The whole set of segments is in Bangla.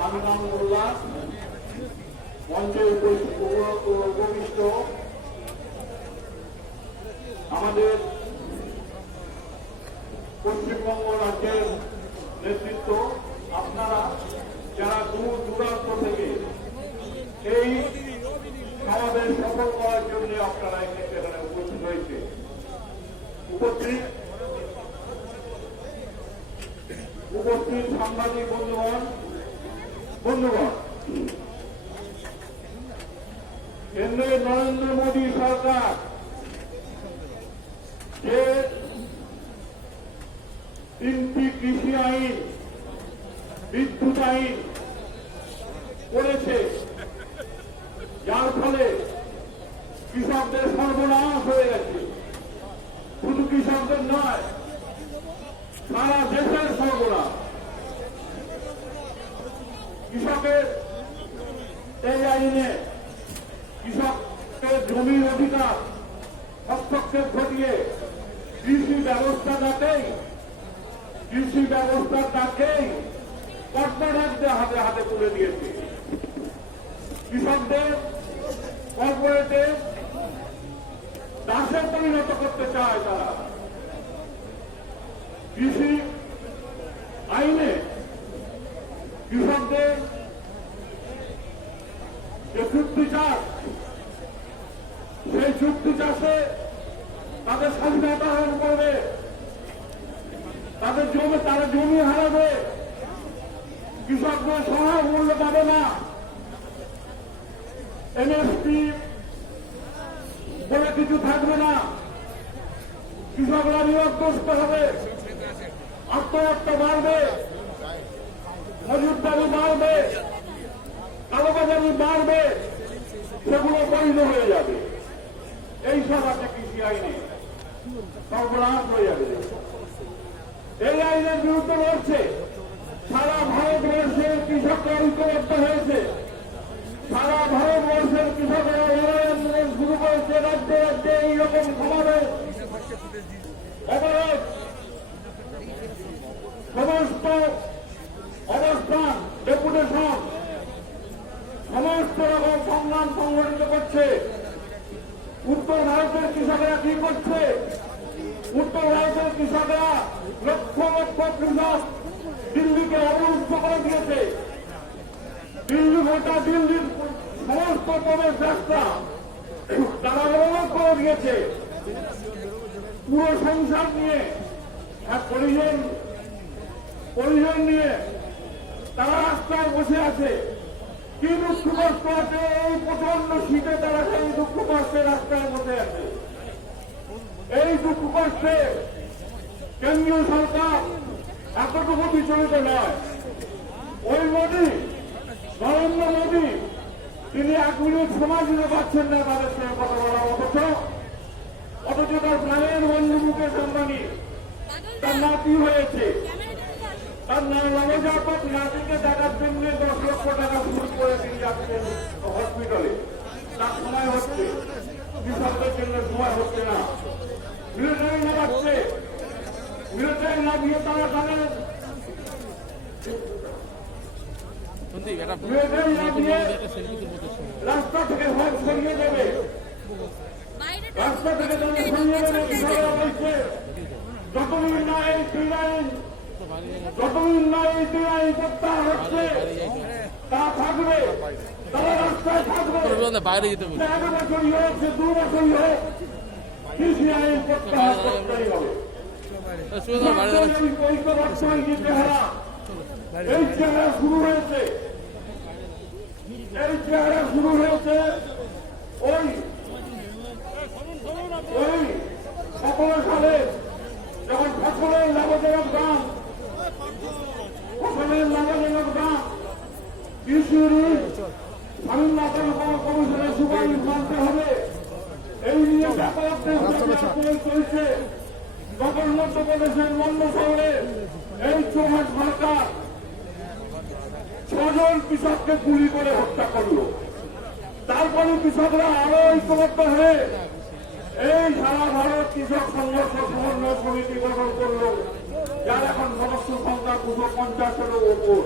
হামিদানুল্লাহ মঞ্চে উপবিষ্ট আমাদের পশ্চিমবঙ্গ রাজ্যের নেতৃত্ব, আপনারা যারা দূর দূরান্ত থেকে এই সমাবেশ সফল করার জন্য আপনারা এখানে উপস্থিত হয়েছে। উপস্থিত সাংবাদিক বন্ধুগণ, কেন্দ্রের নরেন্দ্র মোদী সরকার যে 3টি কৃষি আইন, বিদ্যুৎ আইন করেছে, যার ফলে কৃষকদের সর্বনাশ হয়ে গেছে। শুধু কৃষকদের নয়, সারা দেশের সর্বনাশ। কৃষকের এই আইনে কৃষকের জমির অধিকার হস্তক্ষেপ ঘটিয়ে কৃষি ব্যবস্থার ডাকেই কর্পোরেটদের হাতে হাতে তুলে দিয়েছে। কৃষকদের কর্পোরেটে দাসে পরিণত করতে চায় তারা। কৃষি আইনে কৃষকদের যে চুক্তি চাষ, সেই চুক্তি চাষে তাদের স্বাধীনতা হরণ করবে, তারা জমি হারাবে, কৃষকদের সহায় মূল্য পাবে না, এমএসপি বলে কিছু থাকবে না, কৃষকরা বিরক্ত হবে, আত্মহত্যা বাড়বে, মজুরদারি বাড়বে, কালোবাজারি বাড়বে, সেগুলো বৈধ হয়ে যাবে। এই সব আছে কৃষি আইনে, সর্বনাশ হয়ে যাবে। এই আইনের বিরুদ্ধে লড়ছে সারা ভারতবর্ষের কৃষকরা ঐক্যবদ্ধ হয়েছে। সারা ভারতবর্ষের কৃষকরা লড়াই শুরু করেছে। রাজ্যে রাজ্যে এইরকম সমাবেশ, অবরোধ, সমস্ত অবস্থান, ডেপুটেশন, সমস্ত রকম সংগ্রাম সংগঠিত করছে। উত্তর ভারতের কৃষকরা কি করছে? উত্তর ভারতের কৃষকরা লক্ষ লক্ষ কৃষক দিল্লিকে অবরুদ্ধ করে দিয়েছে। গোটা দিল্লির সমস্ত প্রবেশ রাস্তা তারা অবরোধ করে দিয়েছে। পুরো সংসার নিয়ে, পরিজন নিয়ে তারা রাস্তায় বসে আছে। কি দুঃখ কষ্ট আছে, এই প্রচন্ড শীতে তারা সেই দুঃখ কষ্টে রাস্তায় বসে আছে। এই দুঃখ কষ্টে কেন্দ্রীয় সরকার এতটুকু বিচলিত নয়। ওই মোদী, নরেন্দ্র মোদী, তিনি 1 মিনিট সময় দিতে পারছেন না তাদের সঙ্গে কথা বলার। অথচ তার প্রাণের বন্ধু মুকেশ আম্বানি, তার নাতি হয়েছে, তার নবজাতক নাতিকে দেখার জন্য 10 লক্ষ টাকা ফুল করে তিনি যাচ্ছেন হসপিটালে। তার সময় হচ্ছে, কৃষকদের জন্য সময় হচ্ছে না। মিলিটারি না যাচ্ছে, মিলিটারি না দিয়ে তারা তাদের রাস্তা থেকে ভাগ সরিয়ে দেবে, রাস্তা থেকে তাদের সরিয়ে দেবে। যতদিন না এই প্রত্যাহার হচ্ছে তা থাকবে, তারা রাস্তায় থাকবে। বাইরে যেতে 1 বছরই হোক, 2 বছরই হোক, কৃষি আইন প্রত্যাহার করতেই হবে। এই চেহারা শুরু হয়েছে, ওই 17 সালে যখন ফসলের লাভজনক দাম, কৃষি ঋণ স্বাধীনতা কমিশনের সুপারিশ মানতে হবে, এই নিয়ে চলছে। তখন মধ্যপ্রদেশের মন্দ শহরে এই চৌহান সরকার 6 জন কৃষককে গুলি করে হত্যা করল। তারপরে কৃষকরা আরো ঐক্যবদ্ধ হয়ে এই সারা ভারত কৃষক সংঘর্ষ সমন্বয় সমিতি গঠন করল, যার এখন সদস্য সংখ্যা 250-এরও উপর।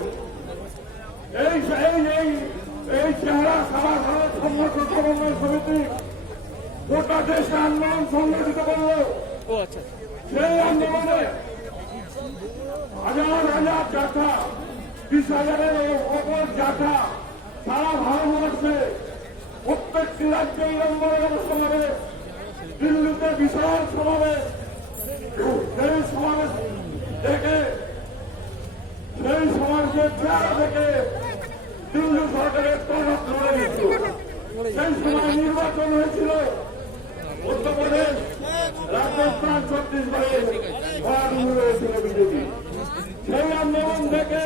ছাত্র সমন্বয় সমিতি গোটা দেশে আন্দোলন সংগঠিত করল। সেই আন্দোলনে হাজার হাজার জাথা, 20,000-এর ওপর জাথা সারা ভারতবর্ষে প্রত্যেকটি রাজ্যে এই আন্দোলনের সমাবেশ, দিল্লিতে বিশাল সমাবেশ। সেই সমাবেশ দেখে, সেই সমাবেশের চেহারা থেকে দিল্লি সরকারের টনক নড়ে দিচ্ছিল। সেই সময় নির্বাচন হয়েছিল উত্তরপ্রদেশ, রাজস্থান, ছত্তিশগড়ে ভরাডুবি হয়েছিল বিজেপি। সেই আন্দোলন দেখে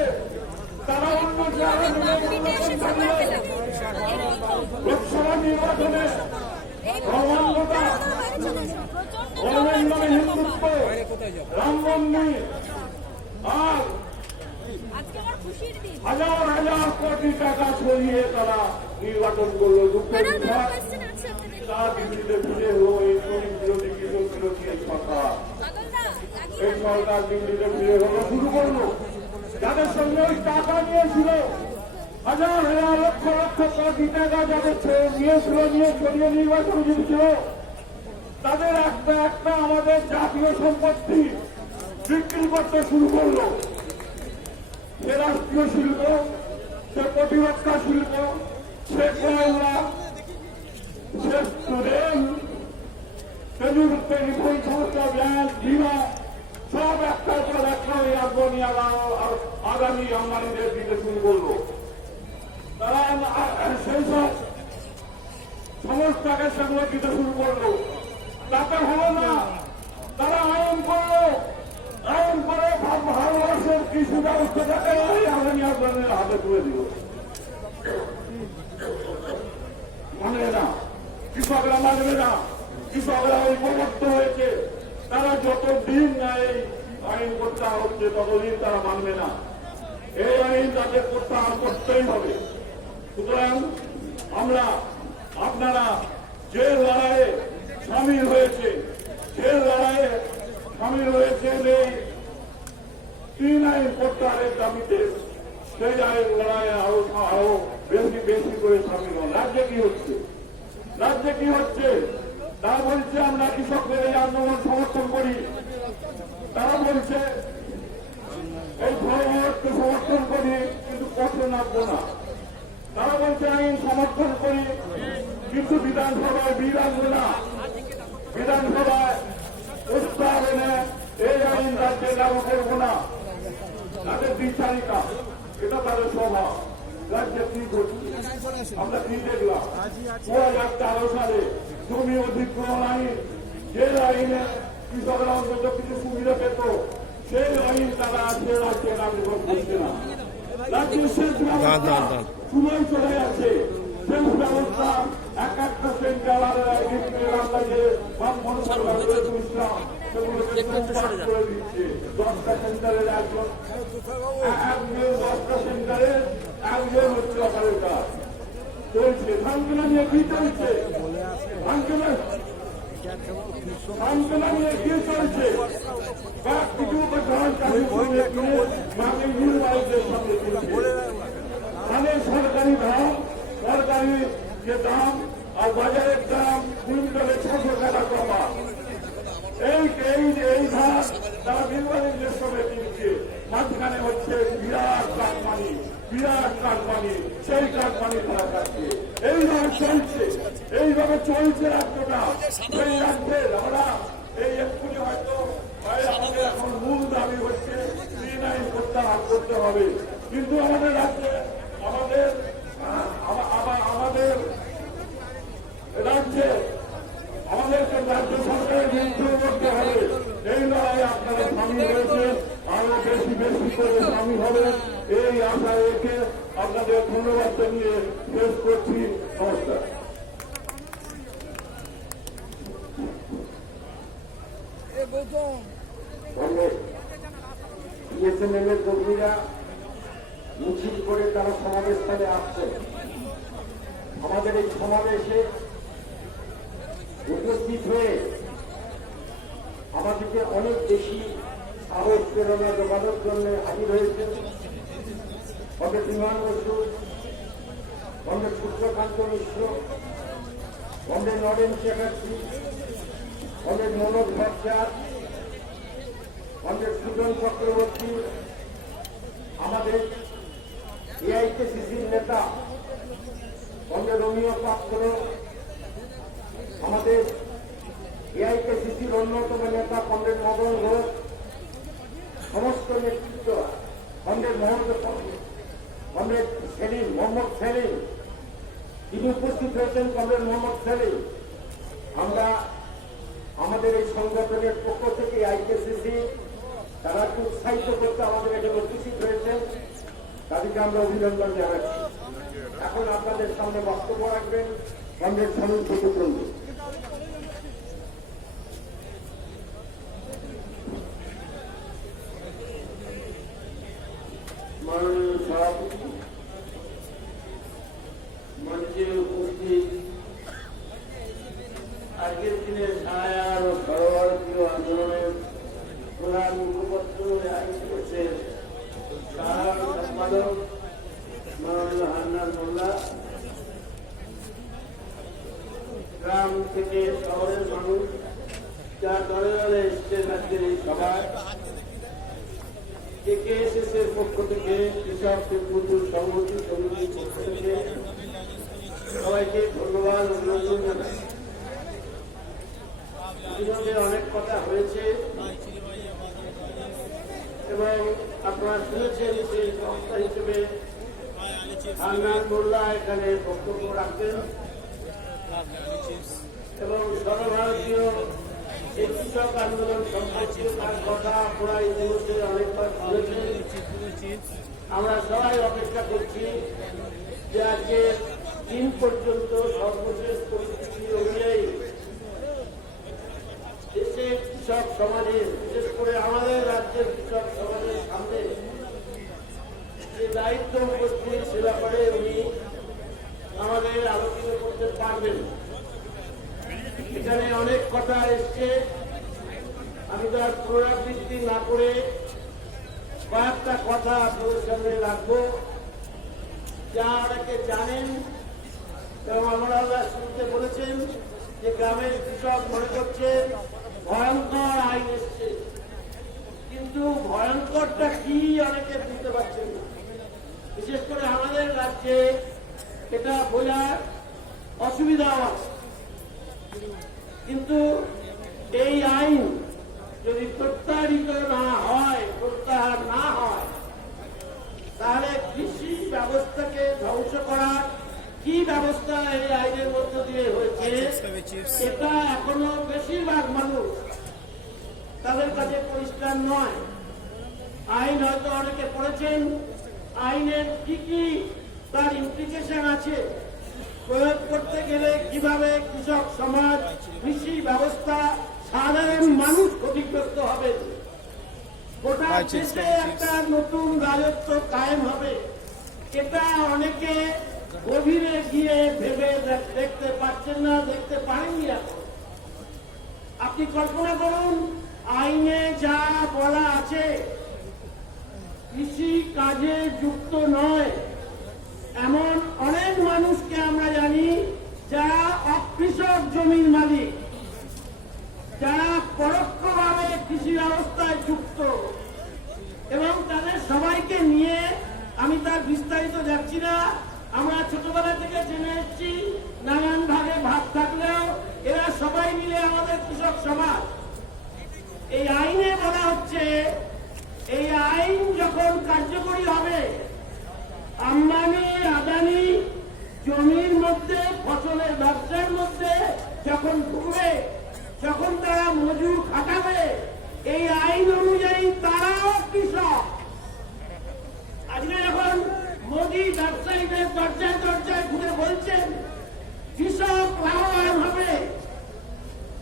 তারা অন্য চেহারা লোকসভা নির্বাচনে ধর্মান্ধতা, ধর্মের নামে হিন্দুত্ব, রাম মন্দির আর হাজার হাজার কোটি টাকা ছড়িয়ে তারা নির্বাচন করলো। দুঃখের বিষয় তা দিল্লিতে ফিরে হলো এই গরিব বিরোধী, কৃষক বিরোধী এই সরকার। এই সরকার দিল্লিতে ফিরে হলো শুরু করলো। যাদের সঙ্গে ওই টাকা নিয়েছিল, হাজার হাজার লক্ষ লক্ষ কোটি টাকা যাদের নিয়েছিল, নিয়ে ছড়িয়ে নির্বাচন জিতেছিল, তাদের একটা একটা আমাদের জাতীয় সম্পত্তি বিক্রি করতে শুরু করলো। সে রাষ্ট্রীয় শিল্প, সে প্রতিরক্ষা শিল্প, সে কয়লা, সে রেল, টেলিফোন সংস্থা, ব্যাংক, বিমা, সব একটার পর একটা ওই আগামী আম্বানিদের দিতে শুরু করলো। তারা সেই সব সংস্থাকে সেগুলো দিতে শুরু করলো। তাতে হলো না, তারা আইন করলো। আইন করে ভারতবর্ষের কৃষি ব্যবস্থাটাকে আগামী আন্দোলনের হাতে তুলে দিল। মানবে না, কৃষকরা মানবে না। কৃষকরা ঐক্যবদ্ধ হয়েছে, তারা যতদিন এই আইন প্রত্যাহার হচ্ছে ততদিন তারা মানবে না। এই আইন তাদের প্রত্যাহার করতেই হবে। সুতরাং আমরা, আপনারা যে লড়াইয়ে সামিল হয়েছে, যে লড়াইয়ে সামিল হয়েছেন এই 3 আইন প্রত্যাহারের দাবিতে, সেই আইন লড়াইয়ে আরো বেশি বেশি করে সামিল হন। রাজ্যে কি হচ্ছে? রাজ্যে কি হচ্ছে? তারা বলছে আমরা কৃষকদের এই আন্দোলন সমর্থন করি। তারা বলছে এই ধর্মকে সমর্থন করি, কিন্তু পথে নামবো না। তারা বলছে আইন সমর্থন করি, কিন্তু বিধানসভায় বিল আনবো না। বিধানসভায় প্রস্তাব এনে এই আইন রাজ্যে লাগু করবো না। তাদের বিচারিকা, এটা তাদের স্বভাব। রাজ্যে কি করছি আমরা কি দেখলাম? 2013 সালে জমি অধিগ্রহণ আইন, যে আইনে কৃষকরা অন্তত কিছু সুবিধা পেত, সেই আইন তারা আছে রাজ্যে লাগু করছে না। রাজ্যের শেষ ব্যবস্থা সময় চলে যাচ্ছে। শেষ ব্যবস্থা এক একটা সেন্টার আমরা যে বামপন সরকার করে তুলছিলাম, সেগুলোকে করে দিচ্ছে। 10টা সেন্টারের একজন, 10টা সেন্টারের একজন হচ্ছে অপারেটর। চলছে ধানকেনা নিয়ে কি চলছে? ধানকেনা নিয়ে কি চলছে? কিছু ধান চাষি ধানের সরকারি দাম, সরকারি যে দাম আর বাজারের দাম কুইন্টালে 600 টাকা কমা। এই ধান তারা নির্বাচনের সময় দিচ্ছে। মাঝখানে হচ্ছে বিরাট কাটমানি, বিরাট কাটমানি, সেই কাটমানি তারা খাচ্ছে। এইভাবে চলছে, এইভাবে চলছে রাজ্যটা। সেই রাজ্যের আমরা এই এক্ষুনি হয়তো আমাদের এখন মূল দাবি হচ্ছে 3 আইন প্রত্যাহার করতে হবে। কিন্তু আমাদের রাজ্যে আমাদের রাজ্যে আমাদেরকে রাজ্য সরকারের বিরুদ্ধে করতে হবে। এই লড়াইয়ে আপনারা সামিল হয়েছেন, আরো বেশি বেশি করে সামিল হবেন, এই আশা রেখে আপনাদের ধন্যবাদ জানিয়ে শেষ করছি। নমস্কার। বিএসএনএলের কর্মীরা মিছিল করে তারা সমাবেশস্থলে আসছে। আমাদের এই সমাবেশে উপস্থিত হয়ে আমাদেরকে অনেক বেশি সাহস প্রেরণা জোগানোর জন্য হাজির হয়েছে comrade Biman Basu, comrade Suryakanta Mishra, comrade Naren Chatterjee, comrade Manoj Bhattacharya, comrade Sujan Chakraborty, আমাদের এআইকেসিসির নেতা কমরেড রমিও পাত্র, আমাদের এআইকেসিসির অন্যতম নেতা কমরেড মদন ঘোষ, সমস্ত নেতৃত্ব কমরেড কমরেড সেলিম, মোহাম্মদ সেলিম, তিনি উপস্থিত হয়েছেন কমরেড মোহাম্মদ সেলিম। আমরা আমাদের এই সংগঠনের পক্ষ থেকে আইকেসিসি তারা একটু উৎসাহিত করতে আমাদের এখানে উপস্থিত হয়েছেন, তাদেরকে আমরা অভিনন্দন জানাচ্ছি। এখন আপনাদের সামনে বক্তব্য রাখবেন কমরেড সমীর চতুর্থী। মাননীয় সভাপতি, মঞ্চে উপস্থিত আজকের দিনে ছায়ার ও সর্বভারতীয় আন্দোলনের প্রধান মুখপত্র আইএসএসের সাধারণ সম্পাদক মাননীয় হান্নান মোল্লা, গ্রাম থেকে শহরের মানুষ যা দলে দলে এসছেন আজকের এই সভায়, একেএসএস এর পক্ষ থেকে, কৃষক মজদুর সংহতি সমিতির পক্ষ থেকে সবাইকে ধন্যবাদ, অভিনন্দন জানাই। ইতিমধ্যে অনেক কথা হয়েছে এবং আপনারা শুনেছেন সেই সংস্থা হিসেবে হান্নান মোল্লা এখানে বক্তব্য রাখবেন এবং সর্বভারতীয় এই কৃষক আন্দোলন সম্পর্কে তার কথা আপনারা ইতিমধ্যে অনেকবার শুনেছেন। আমরা সবাই অপেক্ষা করছি যে আজকে দিন পর্যন্ত সর্বশেষ পরিস্থিতি অনুযায়ী দেশের কৃষক সমাজের, বিশেষ করে আমাদের রাজ্যের কৃষক সমাজের সামনে যে দায়িত্ব উপস্থিত সে ব্যাপারে উনি আমাদের আলোচনা করতে পারবেন। এখানে অনেক কথা এসছে, আমি তার পুনরাবৃত্তি না করে কয়েকটা কথা আপনাদের সামনে রাখবো যা অনেকে জানেন এবং আমরা শুনতে বলেছেন যে গ্রামের কৃষক মনে করছেন ভয়ঙ্কর আইন এসছে, কিন্তু ভয়ঙ্করটা কি অনেকে বুঝতে পারছেন না। বিশেষ করে আমাদের রাজ্যে এটা বোঝার অসুবিধাও আছে, কিন্তু এই আইন যদি প্রত্যাহার না হয় তাহলে কৃষি ব্যবস্থাকে ধ্বংস করার কি ব্যবস্থা এই আইনের মধ্য দিয়ে হয়েছে এটা এখনো বেশিরভাগ মানুষ তাদের কাছে পরিষ্কার নয়। আইন হয়তো অনেকে পড়েছেন, আইনের কি কি তার ইমপ্লিকেশন আছে, প্রয়োগ করতে গেলে কিভাবে কৃষক সমাজ, কৃষি ব্যবস্থা, সাধারণ মানুষ ক্ষতিগ্রস্ত হবে, গোটা দেশে একটা নতুন রাজত্ব কায়েম হবে, এটা অনেকে গভীরে গিয়ে ভেবে দেখতে পাচ্ছেন না, দেখতে পারেননি। আপনি কল্পনা করুন, আইনে যা বলা আছে কৃষি কাজে যুক্ত নয় এমন অনেক মানুষকে আমরা জানি যারা অকৃষক জমির মালিক, যারা পরোক্ষভাবে কৃষি ব্যবস্থায় যুক্ত, এবং তাদের সবাইকে নিয়ে আমি তার বিস্তারিত যাচ্ছি না। আমরা ছোটবেলা থেকে জেনে এসেছি নানান ভাগে ভাগ থাকলেও এরা সবাই মিলে আমাদের কৃষক সমাজ। এই আইনে বলা হচ্ছে এই আইন যখন কার্যকরী হবে, আম্বানি আদানি জমির মধ্যে, ফসলের ব্যবসার মধ্যে যখন ঢুকবে, যখন তারা মজুর খাটাবে, এই আইন অনুযায়ী তারাও কৃষক। আজকে যখন মোদী ব্যবসায়ীদের দরজায় দরজায় ঘুরে বলছেন কৃষক লাভবান হবে,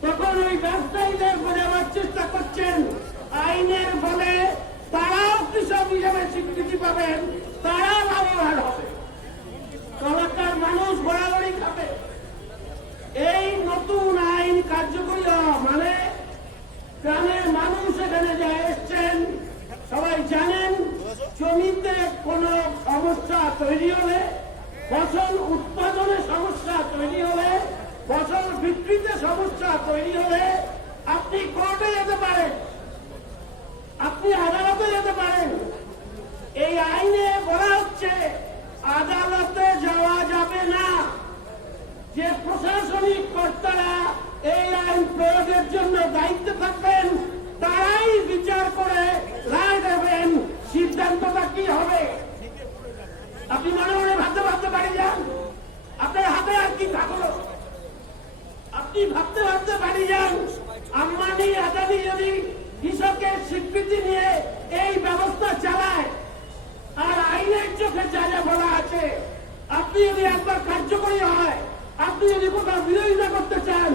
তখন ওই ব্যবসায়ীদের বোঝাবার চেষ্টা করছেন আইনের ফলে তারাও কৃষক হিসেবে স্বীকৃতি পাবেন, তারা লাভবান হবে, এলাকার মানুষ বরাবরই খাবে। এই নতুন আইন কার্যকরী হওয়া মানে গ্রামের মানুষ এখানে যা এসছেন সবাই জানেন, জমিতে কোনো সমস্যা তৈরি হলে, ফসল উৎপাদনে সমস্যা তৈরি হলে ফসল বিক্রিতে সমস্যা তৈরি হলে আপনি কোর্টে যেতে পারেন, আপনি আদালতে যেতে পারেন। এই আইনে বলা হচ্ছে আদালতে যাওয়া যাবে না। যে প্রশাসনিক কর্তারা এই আইন প্রয়োগের জন্য দায়িত্বে থাকবেন তারাই বিচার করে রায় দেবেন সিদ্ধান্তটা কি হবে। আপনি মনে মনে ভাবতে ভাবতে বাড়ি যান, আপনার হাতে আর কি থাকলো। আপনি ভাবতে ভাবতে বাড়ি যান, আম্বানি আদানি যদি কৃষকের স্বীকৃতি নিয়ে এই ব্যবস্থা চালায় আর আইনের চোখে যা যা বলা আছে আপনি যদি একবার কার্যকরী হয়, আপনি যদি কোথাও বিরোধিতা করতে চান,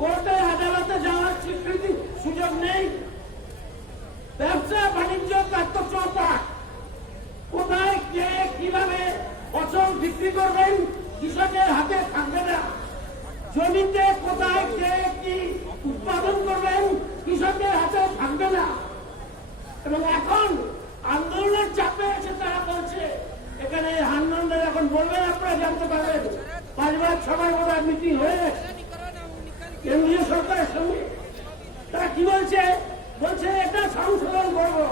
কোর্টে আদালতে যাওয়ার স্বীকৃতি সুযোগ নেই। ব্যবসা বাণিজ্য চৌপাট, কোথায় কে কিভাবে ফসল বিক্রি করবেন কৃষকের হাতে থাকবে না। জমিতে কোথায় কে কি উৎপাদন করবেন কৃষকের হাতে থাকবে না। এবং এখন আন্দোলনের চাপে এসে তারা বলছে, এখানে আন্দোলনের এখন বলবেন আপনারা জানতে পারবেন 5 বার 6 বার বোধহয় মিটিং হয়ে গেছে কেন্দ্রীয় সরকারের সঙ্গে। তারা কি বলছে, বলছে এটা সংশোধন করবো,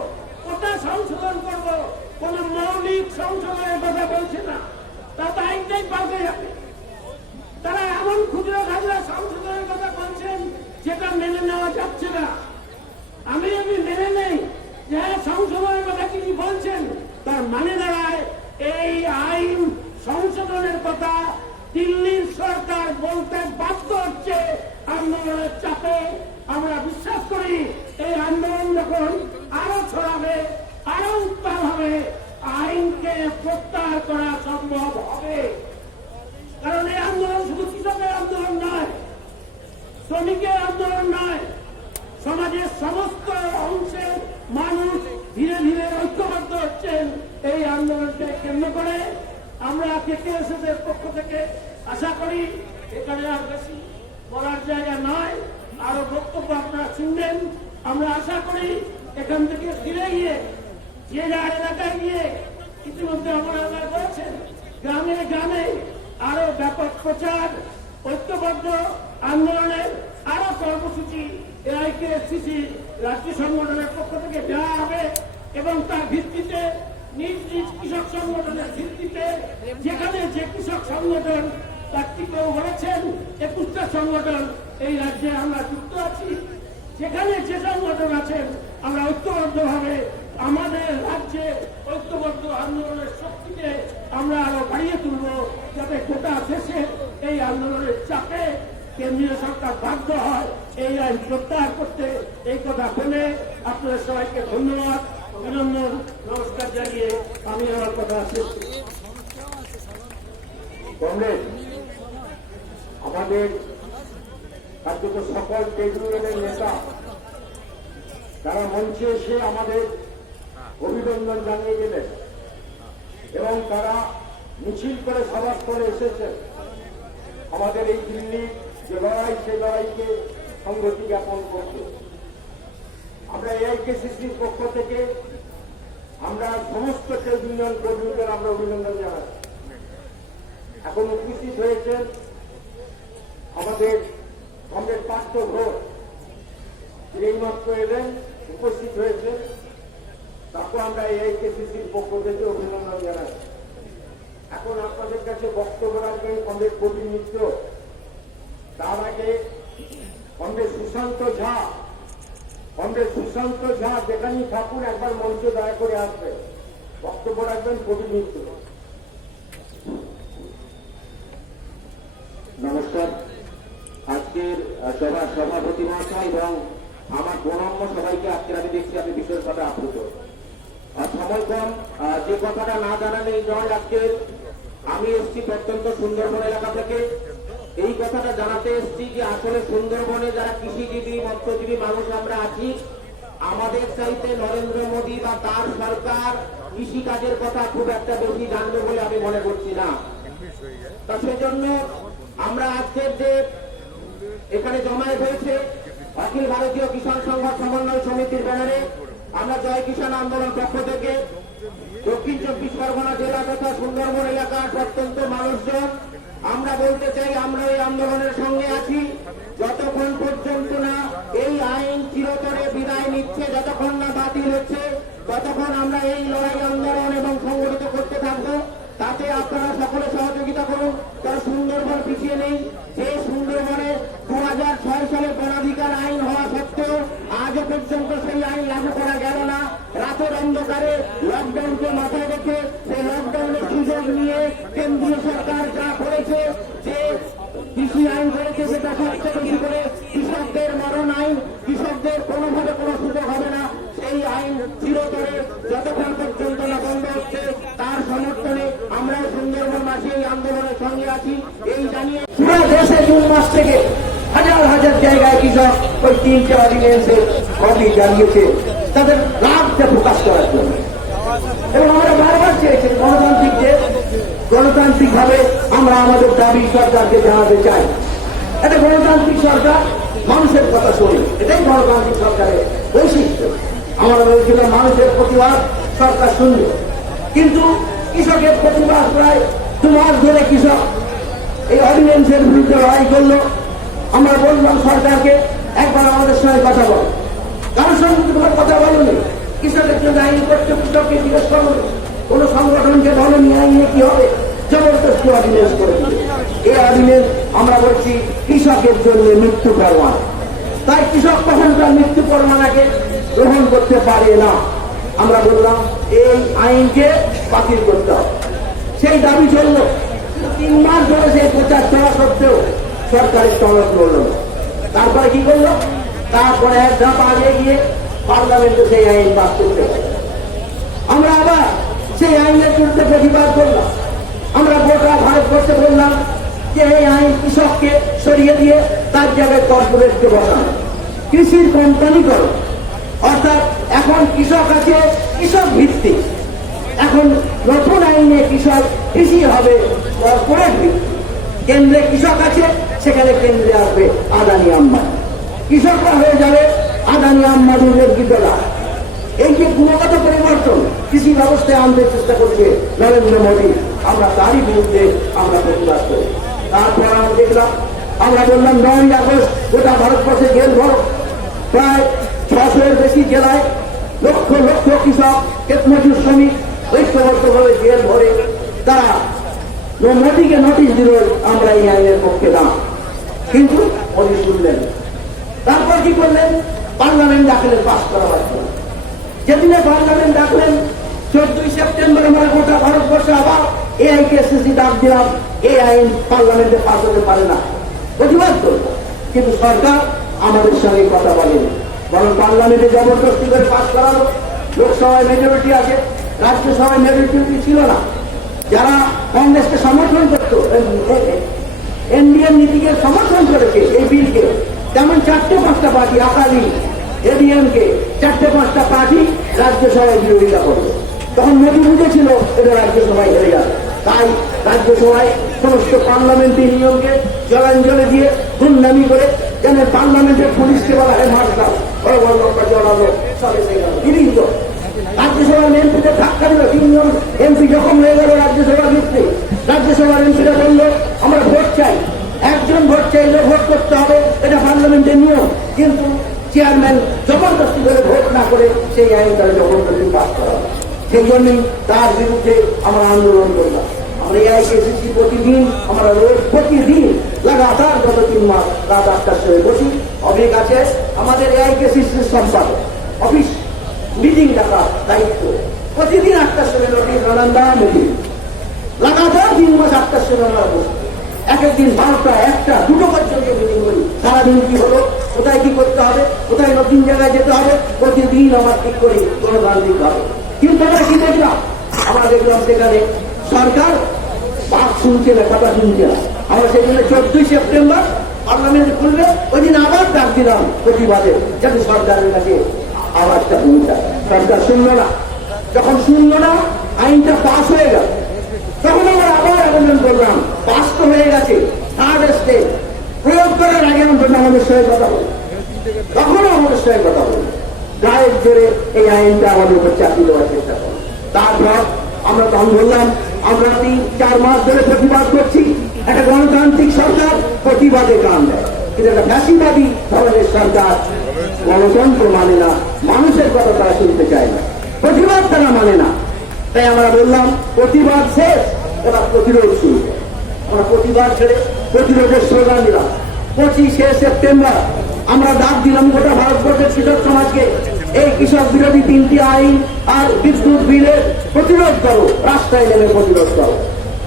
ওটা সংশোধন করবো, কোন মৌলিক সংশোধনের কথা বলছে না। তা তো আইনটাই পাল্টে যাবে। তারা এমন ক্ষুদ্র খাজরা সংশোধনের কথা বলছেন যেটা মেনে নেওয়া যাচ্ছে না। আমি মেনে নেই যে সংশোধনের কথা কি বলছেন, তার মানে দাঁড়ায় এই আইন সংশোধনের কথা দিল্লির সরকার বলতে বাধ্য হচ্ছে আন্দোলনের চাপে। আমরা বিশ্বাস করি এই আন্দোলন যখন আরো ছড়াবে, আরো উত্তাল হবে, আইনকে প্রত্যাহার করা সম্ভব হবে। কারণ এই আন্দোলন শুধু কৃষকের আন্দোলন নয়, শ্রমিকের আন্দোলন নয়, সমাজের সমস্ত অংশের মানুষ ধীরে ধীরে ঐক্যবদ্ধ হচ্ছেন এই আন্দোলনকে কেন্দ্র করে। আমরা কেকেএসএফের পক্ষ থেকে আশা করি, এখানে আর বেশি বলার জায়গা নয়, আরো বক্তব্য আপনারা শুনবেন। আমরা আশা করি এখান থেকে ফিরে গিয়ে যে যার এলাকায় গিয়ে ইতিমধ্যে আপনারা বলেছেন গ্রামে গ্রামে আরো ব্যাপক প্রচার, ঐক্যবদ্ধ আন্দোলনের আরো কর্মসূচি এআইকেএসসিসি রাষ্ট্রীয় সংগঠনের পক্ষ থেকে দেওয়া হবে এবং তার ভিত্তিতে নিজ নিজ কৃষক সংগঠনের ভিত্তিতে যেখানে যে কৃষক সংগঠন কার্তিকেও বলেছেন 21টা সংগঠন এই রাজ্যে আমরা যুক্ত আছি, যেখানে যে সংগঠন আছেন আমরা ঐক্যবদ্ধভাবে আমাদের রাজ্যে ঐক্যবদ্ধ আন্দোলনের শক্তিকে আমরা আরো বাড়িয়ে তুলব, যাতে গোটা দেশে এই আন্দোলনের চাপে কেন্দ্রীয় সরকার বাধ্য হয় এই আইন প্রত্যাহার করতে। এই কথা বলে আপনাদের সবাইকে ধন্যবাদ, অভিনন্দন, নমস্কার জানিয়ে আমি আমার কথা শেষ করছি। কংগ্রেস আমাদের কার্যত সকল ট্রেড ইউনিয়নের নেতা তারা মঞ্চে এসে আমাদের অভিনন্দন জানিয়ে গেলেন এবং তারা মিছিল করে সভা করে এসেছেন। আমাদের এই দিল্লির যে লড়াই, সেই লড়াইকে সংগতি জ্ঞাপন করতে আমরা এআইকেএসসিসির পক্ষ থেকে আমরা সমস্ত ট্রেড ইউনিয়ন কর্মীদের আমরা অভিনন্দন জানাচ্ছি। এখন উপস্থিত হয়েছেন আমাদের কমরেড পার্থ ঘোষ, এইমাত্র এলেন, উপস্থিত হয়েছে, তাকে আমরা এআইকেএসসিসির পক্ষ থেকে অভিনন্দন জানাচ্ছি। এখন আপনাদের কাছে বক্তব্য রাখবেন কমরেড প্রবীণ মিত্র, তার আগে কমরেড সুশান্ত ঝা, যেখানেই থাকুন একবার মঞ্চে দয়া করে আসবেন, বক্তব্য রাখবেন প্রবীণ মিত্র। নমস্কার। আজকের সভার সভাপতি মহাশয় এবং আমার প্রণম্য সবাইকে আজকের আমি দেখছি আমি বিশেষভাবে আপ্লুত। সময় কম, যে কথাটা না জানালেই নয়। আজকের আমি এসছি প্রত্যন্ত সুন্দরবন এলাকা থেকে, এই কথাটা জানাতে এসছি যে আসলে সুন্দরবনে যারা কৃষিজীবী মৎস্যজীবী মানুষ আমরা আছি, আমাদের চাইতে নরেন্দ্র মোদী বা তার সরকার কৃষিকাজের কথা খুব একটা বেশি জানবে বলে আমি মনে করছি না। তা সেজন্য আমরা আজকের যে এখানে জমায়েত হয়েছে অখিল ভারতীয় কিষাণ সংঘ সমন্বয় সমিতির ব্যানারে, আমরা জয় কিষাণ আন্দোলন পক্ষ থেকে দক্ষিণ চব্বিশ পরগনা জেলা তথা সুন্দরবন এলাকার প্রত্যন্ত মানুষজন আমরা বলতে চাই, আমরা এই আন্দোলনের সঙ্গে আছি। যতক্ষণ পর্যন্ত না এই আইন চিরতরে বিদায় নিচ্ছে, যতক্ষণ না বাতিল হচ্ছে, ততক্ষণ আমরা এই লড়াই আন্দোলন এবং সংগঠিত করতে থাকবো। তাতে আপনারা সকলে সহযোগিতা করুন। তারা সুন্দরবন পিছিয়ে নেই। যে সুন্দরবনে 2006 সালে বনাধিকার আইন হওয়া সত্ত্বেও আজও পর্যন্ত সেই আইন লাগু করা গেল না। রাতের অন্ধকারে লকডাউনকে মাথায় রেখে সেই লকডাউনের সুযোগ নিয়ে কেন্দ্রীয় সরকার যা করেছে, যে কৃষি আইন করেছে, সেটা সবচেয়ে বেশি করে কৃষকদের মরণ আইন, কৃষকদের কোনোভাবে কোনো সুযোগ হবে না। সেই আইন চিরতরে যতক্ষণ পর্যন্ত না বন্ধ হচ্ছে, তার সমর্থনে আমরা সুন্দরবনবাসী এই আন্দোলনের সঙ্গে আছি। এই জানিয়ে পুরো দেশে জুন মাস থেকে হাজার হাজার জায়গায় কৃষক ওই 3টে অর্ডিন্যান্সে কপি জানিয়েছে তাদের লাভকে প্রকাশ করার জন্য। এবং আমরা বারবার চেয়েছি গণতান্ত্রিক ভাবে আমরা আমাদের দাবি সরকারকে জানাতে চাই। এটা গণতান্ত্রিক সরকার মানুষের কথা শোনে, এটাই গণতান্ত্রিক সরকারের বৈশিষ্ট্য। আমরা বলছিলাম মানুষের প্রতিবাদ সরকার শুনবে, কিন্তু কৃষকের প্রতিবাদ প্রায় 2 মাস ধরে কৃষক এই অর্ডিন্যান্সের বিরুদ্ধে লড়াই করলো। আমরা বললাম সরকারকে একবার আমাদের সঙ্গে কথা বল, কারোর সঙ্গে কোনো কথা বলেনি। কৃষকের জন্য আইন করছে, কৃষককে জিজ্ঞেস করলো, কোন সংগঠনকে বলেনি আইনে কি হবে, জবরদস্তি অর্ডিন্যান্স করে দিল। এই অর্ডিন্যান্স আমরা বলছি কৃষকের জন্য মৃত্যু পরোয়ানা। তাই কৃষক কখন তার মৃত্যু পরোয়ানাকে গ্রহণ করতে পারে না। আমরা বললাম এই আইনকে বাতিল করতে হবে। সেই দাবি চলল 3 মাস ধরে, সেই প্রচার চলা সত্ত্বেও সরকারের টনক লড়ল। তারপরে কি করলো? তারপরে এক ধাপ আগে গিয়ে পার্লামেন্টে সেই আইন পাস করতে পারে। আমরা আবার সেই আইনের বিরুদ্ধে প্রতিবাদ করলাম। আমরা গোটা ভারতবর্ষে বললাম যে এই আইন কৃষককে সরিয়ে দিয়ে তার জায়গায় কর্পোরেটকে বসানো, কৃষির কোম্পানি করো। অর্থাৎ এখন কৃষক আছে কৃষক ভিত্তিক, এখন নতুন আইনে কৃষক কৃষি হবে কর্পোরেট ভিত্তিক। কেন্দ্রে কৃষক আছে, সেখানে কেন্দ্রে আসবে আদানি আম্বানি, কৃষকরা হয়ে যাবে আদানি আম্বানির নেতৃত্বরা। এই যে গুণগত পরিবর্তন কৃষি ব্যবস্থায় আনতে চেষ্টা করছে নরেন্দ্র মোদী, আমরা তারই বিরুদ্ধে আমরা প্রতিবাদ করি। তারপর আমরা দেখলাম, আমরা বললাম 9ই আগস্ট গোটা ভারতবর্ষে জেল ভরো। প্রায় 600-এর বেশি জেলায় লক্ষ লক্ষ কৃষক, ক্ষেতমজুর, শ্রমিক ঐক্যবদ্ধভাবে জেল ভরে তারা মোদীকে নোটিশ দিল আমরা এই আইনের পক্ষে না, কিন্তু মোদী শুনলেন। তারপর কি করলেন? পার্লামেন্ট ডাকলেন পাস করা হচ্ছে। যেদিনে পার্লামেন্ট ডাকলেন 14ই সেপ্টেম্বর আমরা গোটা ভারতবর্ষে আবার এআইকেসিসি ডাক দিলাম, এই আইন পার্লামেন্টে পাস হতে পারে না, প্রতিবাদ করল। কিন্তু সরকার আমাদের সঙ্গে কথা বলেনি, বরং পার্লামেন্টে জবরদস্তি করে পাস করালো। লোকসভায় মেজরিটি আছে, রাজ্যসভায় মেজরিটি ছিল না। যারা কংগ্রেসকে সমর্থন করত, এনডিএর নীতিকে সমর্থন করেছে এই বিলকে, যেমন 4-5টা পার্টি, আকালি, এডিএমকে, 4-5টা পার্টি রাজ্যসভায় বিরোধিতা করবে। তখন মোদী বুঝেছিল এটা রাজ্যসভায় হয়ে যাবে, তাই রাজ্যসভায় সমস্ত পার্লামেন্টের নিয়মকে জলাঞ্জলি দিয়ে গুন্ডামি করে, যেন পার্লামেন্টের পুলিশকে বলা হয় মার্শাল, বড় বড় লম্বা জড়ালো সবে গৃহীত। রাজ্যসভার এমপিতে ধাক্কা দিল, 3 জন এমপি যখন হয়ে গেল রাজ্যসভার ভিত্তি। রাজ্যসভার এমপিরা বলল আমরা ভোট চাই, একজন ভোট চাইলে ভোট করতে হবে, এটা পার্লামেন্টের নিয়ম। কিন্তু চেয়ারম্যান জবরদস্তি করে ভোট না করে সেই আইন তারা জবরদস্তি পাস করা হবে। সেই জন্যই তার বিরুদ্ধে আমরা আন্দোলন করলাম। আমরা এআইকেসিসি প্রতিদিন আমরা রোজ প্রতিদিন লাগাতার গত 3 মাস রাত 8টার সময় বসি। অনেক আছে আমাদের এআইকেসিসির সম্পাদক, অফিস মিটিং ডাকার দায়িত্ব, প্রতিদিন 8টার সময় নোটিশ নানান্দা মিটিং, লাগাতার 3 মাস 8টার সময় আমরা বসি। এক একদিন 12টা, 1টা, 2টো পর্যন্ত মিটিং করি। সারাদিন কি হলো, কোথায় কি করতে হবে, কোথায় নতুন জায়গায় যেতে হবে, প্রতিদিন আমরা ঠিক করি গণতান্ত্রিক ভাবে। কিন্তু আমরা কি দেখলাম? আমরা দেখলাম সেখানে সরকার বাদ শুনছে না, কথা শুনছে না। আমরা সেখানে 14ই সেপ্টেম্বর পার্লামেন্ট খুলবে, ওই দিন আবার ডাক দিলাম প্রতিবাদে, যাতে সরকারের কাছে আওয়াজটা পৌঁছায়। সরকার শুনল না। যখন শুনল না, আইনটা পাস হয়ে গেল, তখন আমরা আবার আবেদন করলাম, পাস তো হয়ে গেছে, 3rd স্টেপ প্রয়োগ করার আগে আমাদের সঙ্গে কথা বলি, তখনও আমাদের সঙ্গে কথা বলি, গায়ের জোরে এই আইনটা আমাদের উপর চাপিয়ে দেওয়ার চেষ্টা করো। তার তখন বললাম আমরা 3-4 মাস ধরে প্রতিবাদ করছি, একটা গণতান্ত্রিক সরকার প্রতিবাদে কান দেয়, কিন্তু একটা ফ্যাসিবাদী ধরনের সরকার গণতন্ত্র মানে না, মানুষের কথা তারা শুনতে চায় না, প্রতিবাদ তারা মানে না। তাই আমরা বললাম প্রতিবাদ শেষ, এবার প্রতিরোধ শুরু করো। আমরা প্রতিবাদ ছেড়ে প্রতিরোধের স্লোগান দিলাম। 25শে সেপ্টেম্বর আমরা ডাক দিলাম গোটা ভারতবর্ষের কৃষক সমাজকে, এই কৃষক বিরোধী 3টি আইন আর বিদ্যুৎ বিলের প্রতিরোধ করো, রাস্তায় নেমে প্রতিরোধ করো।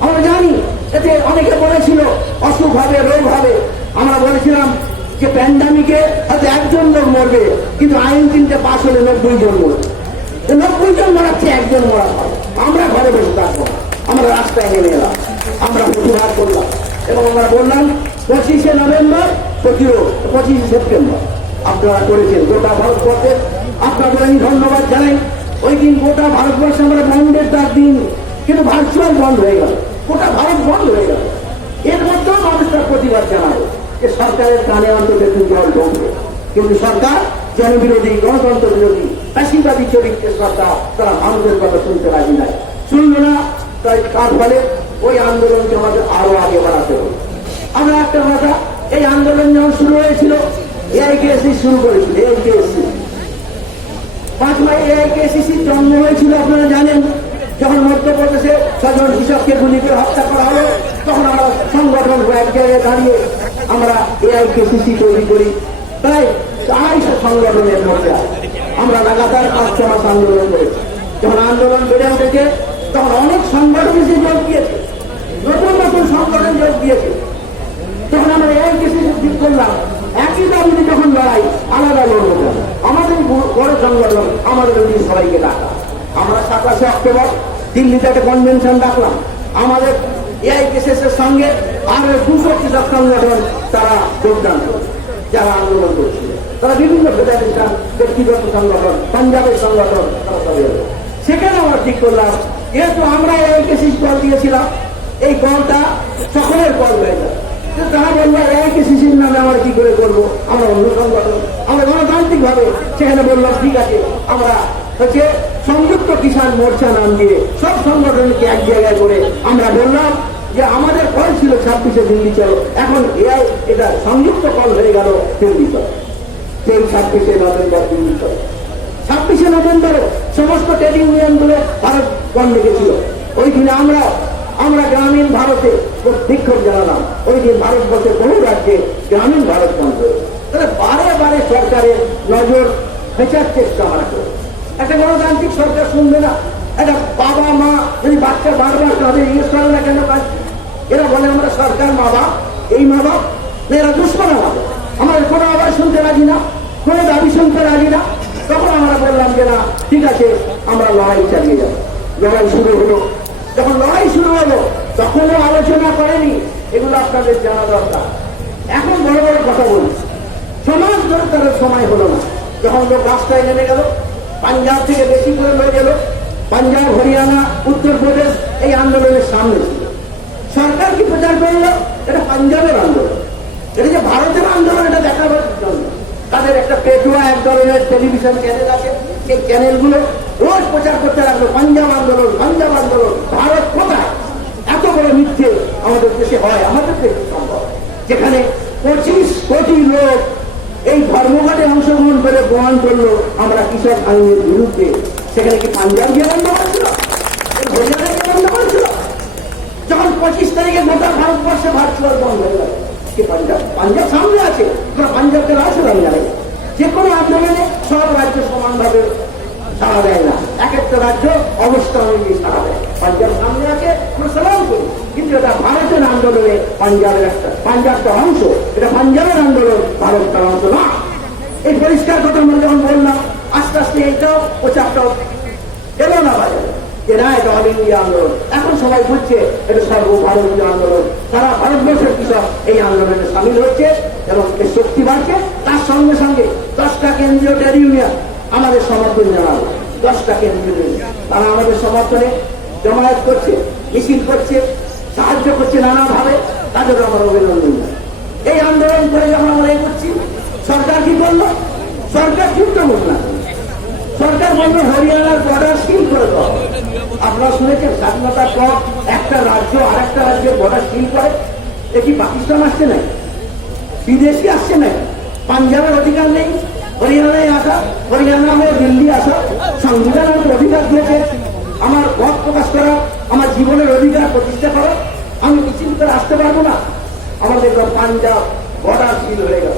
আমরা জানি এতে অনেকে বলেছিল অসুখ হবে, রোগ হবে। আমরা বলেছিলাম যে প্যান্ডামিকে হয়তো 1 জন লোক মরবে, কিন্তু আইন 3টে পাশ হলে 90 জন মরবে। 90 জন মরাচ্ছে, 1 জন মরা হয়। আমরা ঘরে বসে থাকবো, আমরা রাস্তায় নেমে এলাম, আমরা প্রতিবাদ করলাম এবং আমরা বললাম 25শে নভেম্বর প্রতিরোধ, 25শে সেপ্টেম্বর আপনারা করেছেন গোটা ভারতবর্ষে। আপনাদের আমি ধন্যবাদ জানাই। ওই দিন গোটা ভারতবর্ষে আমরা বন্ধের ডাক দিন, কিন্তু ভার্চুয়াল বন্ধ হয়ে গেল, গোটা ভারত বন্ধ হয়ে গেল। এর মধ্যেও মানুষরা প্রতিবাদ জানায় যে সরকারের কানে অন্তত একটু জল ঢুকবে, কিন্তু সরকার জনবিরোধী, গণতন্ত্র বিরোধী, ফ্যাসিবাদী চরিত্রের সরকার, তারা মানুষের কথা শুনতে রাজি নাই, শুনল না। তাই তার ফলে ওই আন্দোলনকে আমাদের আরো আগে বাড়াতে হবে। আমরা একটা কথা, এই আন্দোলন যখন শুরু হয়েছিল এআইকেএসসি শুরু করেছিল, এআইকেএসসি 5 মে এআইকেএসসির জন্ম হয়েছিল। আপনারা জানেন যখন মধ্যপ্রদেশে 6 জন কৃষককে গুলি করে হত্যা করা হলো, তখন আমরা সংগঠন এক জায়গায় দাঁড়িয়ে আমরা এআইকেএসসি তৈরি করি। প্রায় 250 সংগঠনের মধ্যে আমরা লাগাতার 5 মাস আন্দোলন করেছি। যখন আন্দোলন বেড়ে উঠেছে তখন অনেক সংগঠন এসে যোগ দিয়েছে, নতুন নতুন সংগঠন যোগ দিয়েছে। তখন আমরা এআইকেএসসি ঠিক করলাম একই দাবিতে যখন লড়াই, আলাদা লড়বো কেন, আমাদের বড় সংগঠন, আমাদের সবাইকে ডাকা। আমরা 27শে অক্টোবর দিল্লিতে একটা কনভেনশন ডাকলাম। আমাদের এআইকেএসএস এর সঙ্গে আরো 200 কৃষক সংগঠন তারা যোগদান করছে, যারা আন্দোলন করছিল। তারা বিভিন্ন ফেডারেশন, ব্যক্তিগত সংগঠন, পাঞ্জাবের সংগঠন, তারা সবাই এলো। সেখানে আমরা ঠিক করলাম যেহেতু আমরা এআইকেএসসি কল দিয়েছিলাম, এই কলটা সকলের কল হয়ে যাবে। তারা বললো এআইকেএসসির নামে আমরা কি করে করবো, আমরা অন্য সংগঠন, আমরা গণতান্ত্রিক ভাবে সেখানে বললাম ঠিক আছে, আমরা হচ্ছে সংযুক্ত কিষাণ মোর্চা নাম দিয়ে সব সংগঠনকে এক জায়গায় করে আমরা বললাম যে আমাদের কল ছিল 26শে দিল্লি চলো, এখন এআই এটা সংযুক্ত কল হয়ে গেল দিল্লি চলো। সেই 26শে নভেম্বর দিল্লি চলো। 26শে নভেম্বরে সমস্ত ট্রেড ইউনিয়নগুলো ভারত বন্ধ রেখেছিল। ওই দিনে আমরা গ্রামীণ ভারতে বিক্ষোভ জানালাম। ওই দিন ভারতবর্ষের বহু রাজ্যে গ্রামীণ ভারত বন্ধ। তাহলে বারে বারে সরকারের নজর ফেঁচার চেষ্টা আমরা করি। একটা গণতান্ত্রিক সরকার শুনবে না। একটা বাবা মা যদি বাচ্চা বারবার তাদের ইউজ করে না কেন, এরা বলে আমরা সরকার মা বাপ, এই মা বাপ এরা দুষ্কর্ম হবে, আমাদের কোনো আবার শুনতে রাজি না, কোনো দাবি শুনতে রাজি না। তখন আমরা বললাম যে না ঠিক আছে, আমরা লড়াই চালিয়ে যাব। লড়াই শুরু হলো। যখন লড়াই শুরু হলো তখনও আলোচনা করেনি, এগুলো আপনাদের জানা দরকার। এখন বড় বড় কথা বলি, সমাজ ধরে তাদের সময় হলো না। যখন লোক রাস্তায় নেমে গেল, পাঞ্জাব থেকে বেশি করে হয়ে গেল, পাঞ্জাব, হরিয়ানা, উত্তরপ্রদেশ এই আন্দোলনের সামনে ছিল। সরকার কি প্রচার করলো এটা পাঞ্জাবের আন্দোলন, এটা যে ভারতের আন্দোলন এটা দেখাবার জন্য। তাদের একটা পেটুয়া এক ধরনের টেলিভিশন চ্যানেল আছে, সেই চ্যানেলগুলো রোজ প্রচার করতে লাগলো পাঞ্জাব আন্দোলন, পাঞ্জাব আন্দোলন। ভারত কোথায়? এত বড় মিথ্যে আমাদের দেশে হয়, আমাদের দেশে সম্ভব, যেখানে 25 কোটি লোক এই ধর্মঘটে অংশগ্রহণ করে প্রমাণ করলো আমরা কৃষক আইনের বিরুদ্ধে। সেখানে কি পাঞ্জাব গিয়ে বন্ধ করেছিল? হরিয়ানা গিয়ে বন্ধ করেছিল? যখন 25 তারিখে গোটা ভারতবর্ষে ভার্চুয়াল বন্ধ হয়ে গেল, কি পাঞ্জাব সামনে আছে, পাঞ্জাবকে রাষ্ট্র আমি জানাই। যে কোনো আন্দোলনে সব রাজ্য সমানভাবে সাড়া দেয় না, এক একটা রাজ্য অবস্থা অনুযায়ী সাড়া দেয়। পাঞ্জাব সামনে আছে, আমরা সালাম করি, কিন্তু এটা ভারতের আন্দোলনে পাঞ্জাবের পাঞ্জাবটা অংশ, এটা পাঞ্জাবের আন্দোলন, ভারতটার অংশ না। এই পরিষ্কার কথা আমরা যখন বললাম, আস্তে আস্তে এইটাও প্রচারটাও এলো না বাজারে যে না এটা অল ইন্ডিয়া আন্দোলন। এখন সবাই বুঝছে এটা সর্বভারতীয় আন্দোলন, সারা ভারতবর্ষের কৃষক এই আন্দোলনে সামিল হচ্ছে এবং এর শক্তি বাড়ছে। তার সঙ্গে সঙ্গে 10টা কেন্দ্রীয় ট্রেড ইউনিয়ন আমাদের সমর্থন জানালো। 10টা কেন্দ্রীয় ইউনিয়ন তারা আমাদের সমর্থনে জমায়েত করছে, মিছিল করছে, সাহায্য করছে নানাভাবে, তাদেরও আমার অভিনন্দন জানাই। এই আন্দোলন করে যখন আমরা এই করছি, সরকার কি করলো? সরকার যুদ্ধ ঘোষণা করলো। সরকার বলবে হরিয়ানার বর্ডার সিল করে দেওয়া হবে। আপনারা শুনেছেন স্বাধীনতার পর একটা রাজ্য আর একটা রাজ্যের বর্ডার সিল করে? এ কি পাকিস্তান আসছে নাই, বিদেশি আসছে নাই? পাঞ্জাবের অধিকার নেই হরিয়ানায় আসা, হরিয়ানা হয়ে দিল্লি আসা? সংবিধান আমাকে অধিকার দিয়েছে আমার মত প্রকাশ করা, আমার জীবনের অধিকার প্রতিষ্ঠা করা। আমি মিছিল করে আসতে পারবো না? আমাদের পাঞ্জাব বর্ডার সিল হয়ে গেল।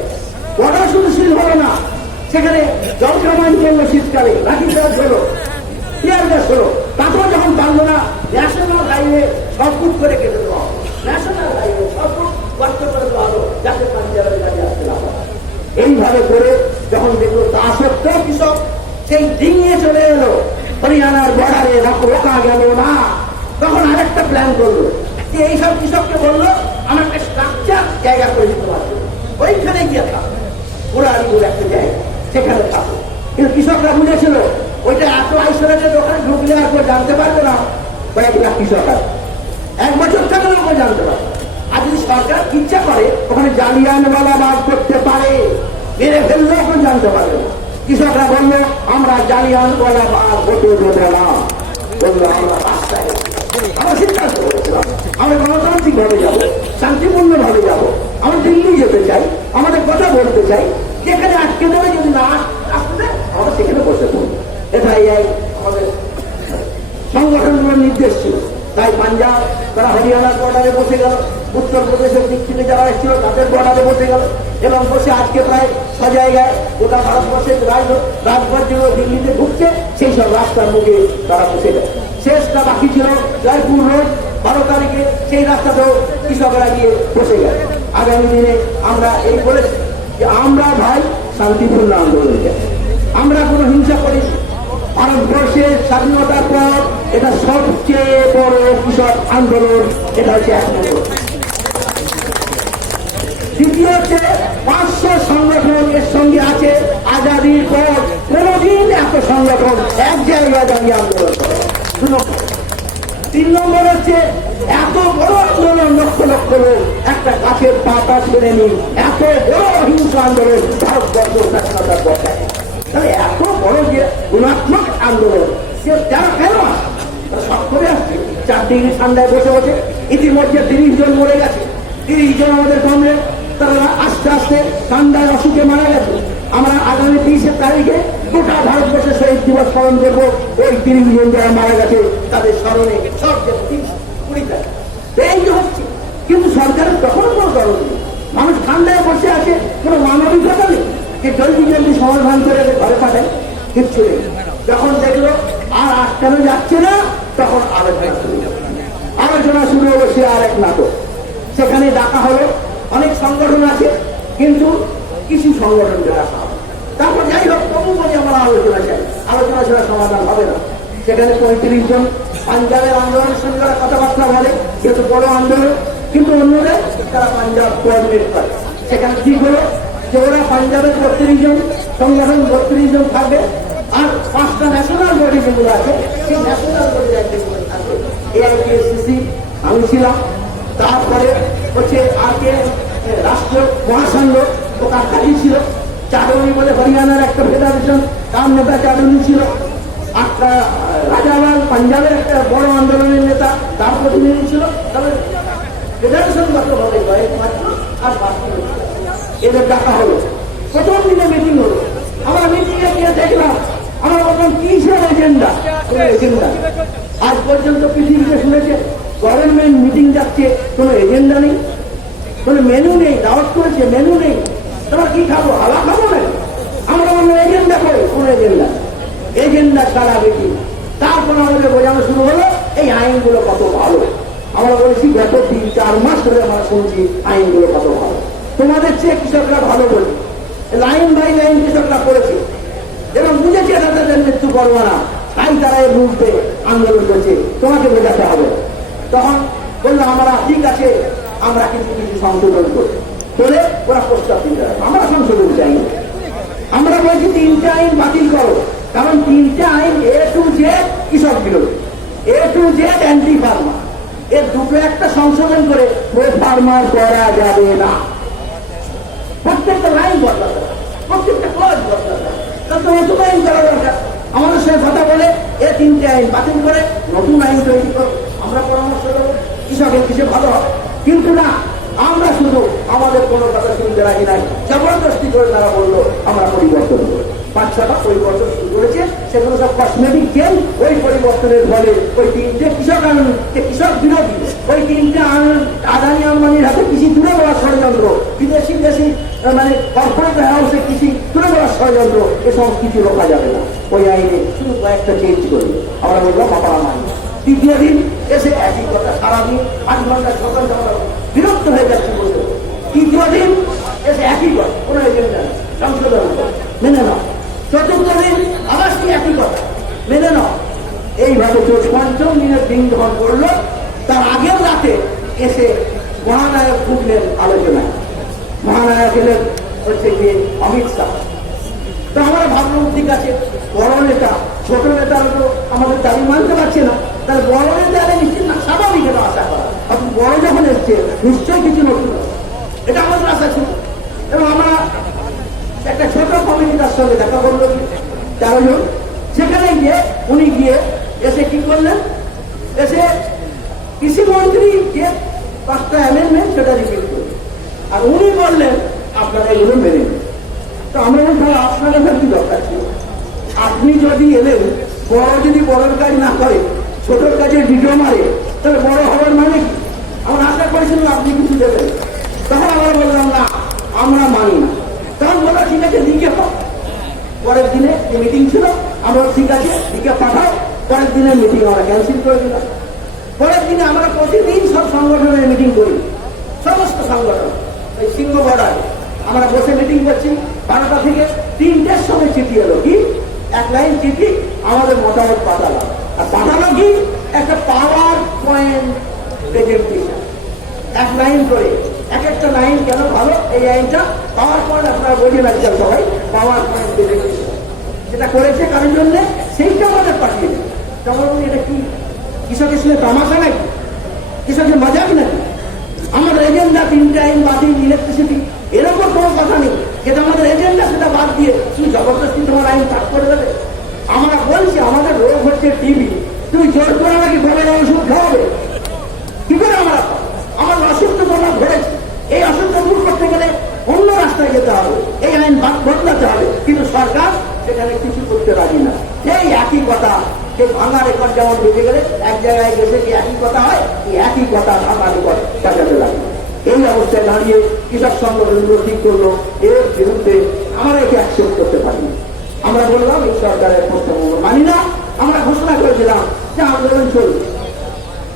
বর্ডার শুধু সিল হলো না, সেখানে জল কামান করলো, শীতকালে লাঠি চার্জ হলো, টিয়ার গ্যাস হলো। তারপর যখন পারলো না, ন্যাশনাল হাইওয়ে সবকুট করে কেটে দেওয়া হলো। ন্যাশনাল হাইওয়ে সবকুট বন্ধ করে দেওয়া হলো, যাতে পাঞ্জাবের গাড়ি আসতে না পারে। এইভাবে করে যখন দেখলো তা সত্ত্বেও কৃষক সেই ডিঙিয়ে চলে এলো হরিয়ানার বর্ডারে, রোকা গেল না, তখন আরেকটা প্ল্যান করলো যে এইসব কৃষককে বললো আমার একটা স্ট্রাকচার জায়গা করে দিতে পারবে, ওইখানে গিয়ে থাকো, পুরানি বলে একটা জায়গা, সেখানে থাকো। কিন্তু কৃষকরা বুঝেছিল ওইটা এত আইসোলেটেড, ওখানে ঢুকলে আর কেউ জানতে পারবে না কয়েক লাখ কৃষক আছে, 1 বছর থাকলেও কেউ জানতে পারবে। আর যদি সরকার ইচ্ছা করে ওখানে জালিয়ানওয়ালা বাদ করতে পারে, মেরে ফেললেও কেউ জানতে পারবে না। কৃষকরা বললো আমরা জালিয়ানওয়ালা বাদ হতে দেবো না, বললো আমরা রাস্তায়। আমরা সিদ্ধান্ত করেছিলাম আমরা গণতান্ত্রিক ভাবে যাবো, শান্তিপূর্ণ ভাবে যাবো, আমরা দিল্লি যেতে চাই, আমাদের কথা বলতে চাই, যেখানে আটকে দেবে যদি না আসতে আমরা সেখানে বসে পড়বো। এটাই আমাদের সংগঠনগুলোর নির্দেশ ছিল। তাই পাঞ্জাব তারা হরিয়ানার বর্ডারে বসে গেল, উত্তরপ্রদেশের দিক থেকে যারা এসেছিল তাদের বর্ডারে বসে গেল, এবং বসে আজকে প্রায় 6 জায়গায় গোটা ভারতবর্ষের রাজপথ যেগুলো দিল্লিতে ঢুকছে সেই সব রাস্তার মুখে তারা বসে গেল। শেষটা বাকি ছিল জয়পুর রোড, 12 তারিখে সেই রাস্তাতেও কৃষকরা গিয়ে বসে গেল। আগামী দিনে আমরা এই বলেছি যে আমরা ভাই শান্তিপূর্ণ আন্দোলন চাই, আমরা কোনো হিংসা করি। ভারতবর্ষের স্বাধীনতার পর এটা সবচেয়ে বড় কৃষক আন্দোলন, এটা হচ্ছে 1 নম্বর। দ্বিতীয় হচ্ছে 500 সংগঠন এর সঙ্গে আছে। আজাদির পর কোনদিন এত সংগঠন এক জায়গায় দাঁড়িয়ে আন্দোলন করে। 3 নম্বর হচ্ছে এত বড় আন্দোলন, লক্ষ লক্ষ লোক একটা গাছের পাতা ছেড়ে নি, এত বড় অহিংস আন্দোলন ভারতবর্ষ স্বাধীনতার পর। তাহলে এত বড় যে গুণাত্মক আন্দোলন, সে যারা কেন আসে সব করে আসছে 4 ডিগ্রি ঠান্ডায় বসে বসে। ইতিমধ্যে 30 জন মরে গেছে, 30 জন আমাদের কমরেড, তারা আস্তে আস্তে ঠান্ডায় অসুখে মারা গেছে। আমরা আগামী 30 তারিখে গোটা ভারতবর্ষের শহীদ দিবস পালন করবো। ওই 30 জন যারা মারা গেছে তাদের স্মরণে সব 20 তারিখ এই যে হচ্ছে। কিন্তু সরকারের তখনও কোনো দরদ নেই, মানুষ ঠান্ডায় বসে আছে, কোনো মানবিকতা নেই যে জলদি জলদি সমাধান করে ঘরে পাঠায়, কিচ্ছু নেই। যখন দেখলো আর আটকানো যাচ্ছে না, তখন আলোচনা শুরু হলো। সে আর এক নাটক, সেখানে ডাকা হলো অনেক সংগঠন আছে, কিন্তু কিছু সংগঠনকে ডাকা হবে। তারপর যাই হোক তবু বলি আমরা আলোচনা চাই, আলোচনা ছাড়া সমাধান হবে না। সেখানে 35 জন পাঞ্জাবের আন্দোলনের সঙ্গে তারা কথাবার্তা বলে, যেহেতু বড় আন্দোলন, কিন্তু অন্যদের তারা পাঞ্জাব কোঅর্ডিনেট করে। সেখানে ঠিক হলো যে ওরা পাঞ্জাবের 32 জন সংগঠন, 32 জন থাকবে, আর 5টা ন্যাশনাল বডি যেগুলো আছে সেই ন্যাশনাল বডি থাকবে। AIKCC আমি ছিলাম, তারপরে হচ্ছে আরকে রাষ্ট্রীয় মহাসংঘ ও কাকারি ছিল, চাডনি বলে হরিয়ানার একটা ফেডারেশন, তার নেতা চাডনি ছিল, একটা রাজাওয়াল পাঞ্জাবের একটা বড় আন্দোলনের নেতা, তার প্রতিনিধি ছিল। তবে ফেডারেশনগত ভাবে মাত্র আর এদের ডাকা হলো। প্রথম দিনে মিটিং হলো, আমরা মিটিংয়ে গিয়ে দেখলাম আমার প্রথম কি ছিল এজেন্ডা। আজ পর্যন্ত পৃথিবীতে শুনেছে গভর্নমেন্ট মিটিং যাচ্ছে, কোনো এজেন্ডা নেই, কোনো মেনু নেই, দাওয়াত করেছে মেনু নেই, তোমরা কি খাবো, হাওয়া খাবো না। আমরা অন্য এজেন্ডা করে, কোন এজেন্ডা, এজেন্ডা ছাড়া মিটিং। তারপর আমাদের বোঝানো শুরু হলো এই আইনগুলো কত ভালো। আমরা বলেছি গত 3-4 মাস ধরে আমরা শুনছি আইনগুলো কত ভালো, তোমাদের চেয়ে কৃষকরা ভালো বলি। লাইন বাই লাইন কৃষকরা করেছে এবং বুঝেছে তাদের মৃত্যু করবো না, তাই তারা এই মুহূর্তে আন্দোলন করছে, তোমাকে বোঝাতে হবে। তখন বললো আমরা ঠিক আছে, আমরা কিন্তু কিছু সংশোধন করি বলে ওরা প্রস্তাব দিতে হবে। আমরা সংশোধন চাই, আমরা বলছি 3টে আইন বাতিল করো, কারণ 3টে আইন A to Z কৃষক বিরোধী, A to Z anti farmer. এর দুটো একটা সংশোধন করে প্রো ফার্মার করা যাবে না। প্রত্যেকটা লাইন বদলাতে হবে, প্রত্যেকটা ক্লজ বদলাতে হবে, তাহলে তোমার আইন করা দরকার। আমাদের সঙ্গে কথা বলে এ 3টে আইন বাতিল করে নতুন আইন তৈরি করো। আমরা পরামর্শ দেবো কৃষকের কিছু ভালো হবে, কিন্তু না, আমরা শুধু আমাদের কোনো কথা শুনতে রাজি নাই। জবরদস্তি করে তারা বললো আমরা পরিবর্তন করবো। 5-6টা পরিবর্তন শুরু করেছে, সেগুলো সব কসমেটিক চেঞ্জ। ওই পরিবর্তনের ফলে ওই 3টে কৃষক আইন, যে কৃষক বিরোধী, ওই 3টে আদানি আম্বানির হাতে কৃষি তুলে দেওয়ার ষড়যন্ত্র, বিদেশি মানে কর্পোরেট হাউসে কৃষি তুলে দেওয়ার ষড়যন্ত্র, এসব কিছু রোকা যাবে না। ওই আইনে শুধু কয়েকটা চেঞ্জ করবে। আমরা বললাম আপনারা মানি। তৃতীয় দিন এসে একই কথা, সারাদিন 8 ঘন্টা 6 ঘন্টা আমরা বিরক্ত হয়ে যাচ্ছি বলতে। তৃতীয় দিন এসে একই কথা, কোনো এজেন্ডা নেই, সংশোধন মেনে নাও। চতুর্থ দিন আবার কি একই কথা, মেনে নাও। এইভাবে তো 5ম দিনের দিন যখন করলো, তার আগের রাতে এসে মহানায়ক ঢুকলেন আলোচনায়। মহানায়ক এলেন হচ্ছে গিয়ে অমিত শাহ। তো আমরা ভাবলাম ঠিক আছে, বড় নেতা, ছোট নেতারা তো আমাদের দাবি মানতে পারছে না, তাহলে বড় নেতা এলে নিশ্চিত না, স্বাভাবিক এটা আশা করা। আপনি বড় যখন এসছে নিশ্চয়ই কিছু নতুন, এটা আমাদের আশা ছিল। এবং আমরা একটা ছোট কমিটিটার সঙ্গে দেখা করলো 13 জন। সেখানে গিয়ে উনি গিয়ে এসে কি করলেন, এসে কৃষিমন্ত্রী যে 5টা অ্যামেন্ডমেন্ট সেটা রিপিট করলেন, আর উনি বললেন আপনারা এগুলো মেনে নিন। তো আমরা বললাম আপনার কাছে কি দরকার ছিল? আপনি যদি এলেন, বড় যদি বড়র কাজ না করে, ছোটর কাজে ডিটো মারে, তাহলে বড় হওয়ার মানে কি? আমরা আশা করেছিলাম আপনি কিছু দেবেন। তখন আমরা বললাম না, আমরা মানি না। তখন বললাম ঠিক আছে, লিখে পাও। পরের দিনে যে মিটিং ছিল, আমরা ঠিক আছে লিখে পাঠাও। পরের দিনের মিটিং আমরা ক্যান্সেল করে দিলাম। পরের দিনে আমরা প্রতিদিন সব সংগঠনের মিটিং করি, সমস্ত সংগঠন। ওই সিংহ বর্ডার আমরা বসে মিটিং করছি 12টা থেকে 3টের সময় চিঠি এলো। কি? 1 লাইন চিঠি, আমাদের মতামত পাঠালাম। আর পাঠালো কি? একটা পাওয়ার পয়েন্ট প্রেজেন্টেশন, 1 লাইন করে। এক একটা লাইন কেন ভালো, এই আইনটা পাওয়ার পয়েন্ট, আপনারা বোঝেন আজকাল সবাই পাওয়ার পয়েন্ট প্রেজেন্টেশন যেটা করেছে কারোর জন্য, সেইটা আমাদের পাঠিয়ে দেবে। তখন এটা কি কৃষকের সঙ্গে তামাশা নাকি? কৃষকের মজাক নাকি? আমাদের এজেন্ডা 3টে আইন বাতিল, ইলেকট্রিসিটি, এরকম কোনো কথা নেই। যেটা আমাদের এজেন্ডা সেটা বাদ দিয়ে তুমি জবরদস্তি তোমার আইন পাস করে দেবে। আমরা বলছি আমাদের রোগ হচ্ছে টিবি, তুমি জোর করে নাকি ঘরের ওষুধ খাওয়াবে? কি করে আমরা আমার অসুখ তো তোমরা ধরেছি, এই অসুখটা দূর করতে গেলে অন্য রাস্তায় যেতে হবে, এই আইন বদলাতে হবে। কিন্তু সরকার সেখানে কিছু করতে রাজি না। সেই একই কথা, সেই ভাঙা রেকর্ড যেমন বেঁচে গেলে এক জায়গায় গেছে কি একই কথা হয়, এই একই কথা ভাঙা রেকর্ড কাটাতে লাগে। এই অবস্থায় দাঁড়িয়ে কৃষক সংগঠনগুলো ঠিক করলো এর বিরুদ্ধে আমরা একে অ্যাকসেপ্ট করতে পারি। আমরা বললাম এই সরকারের প্রস্তাব মানি না। আমরা ঘোষণা করেছিলাম যে আন্দোলন চলবে।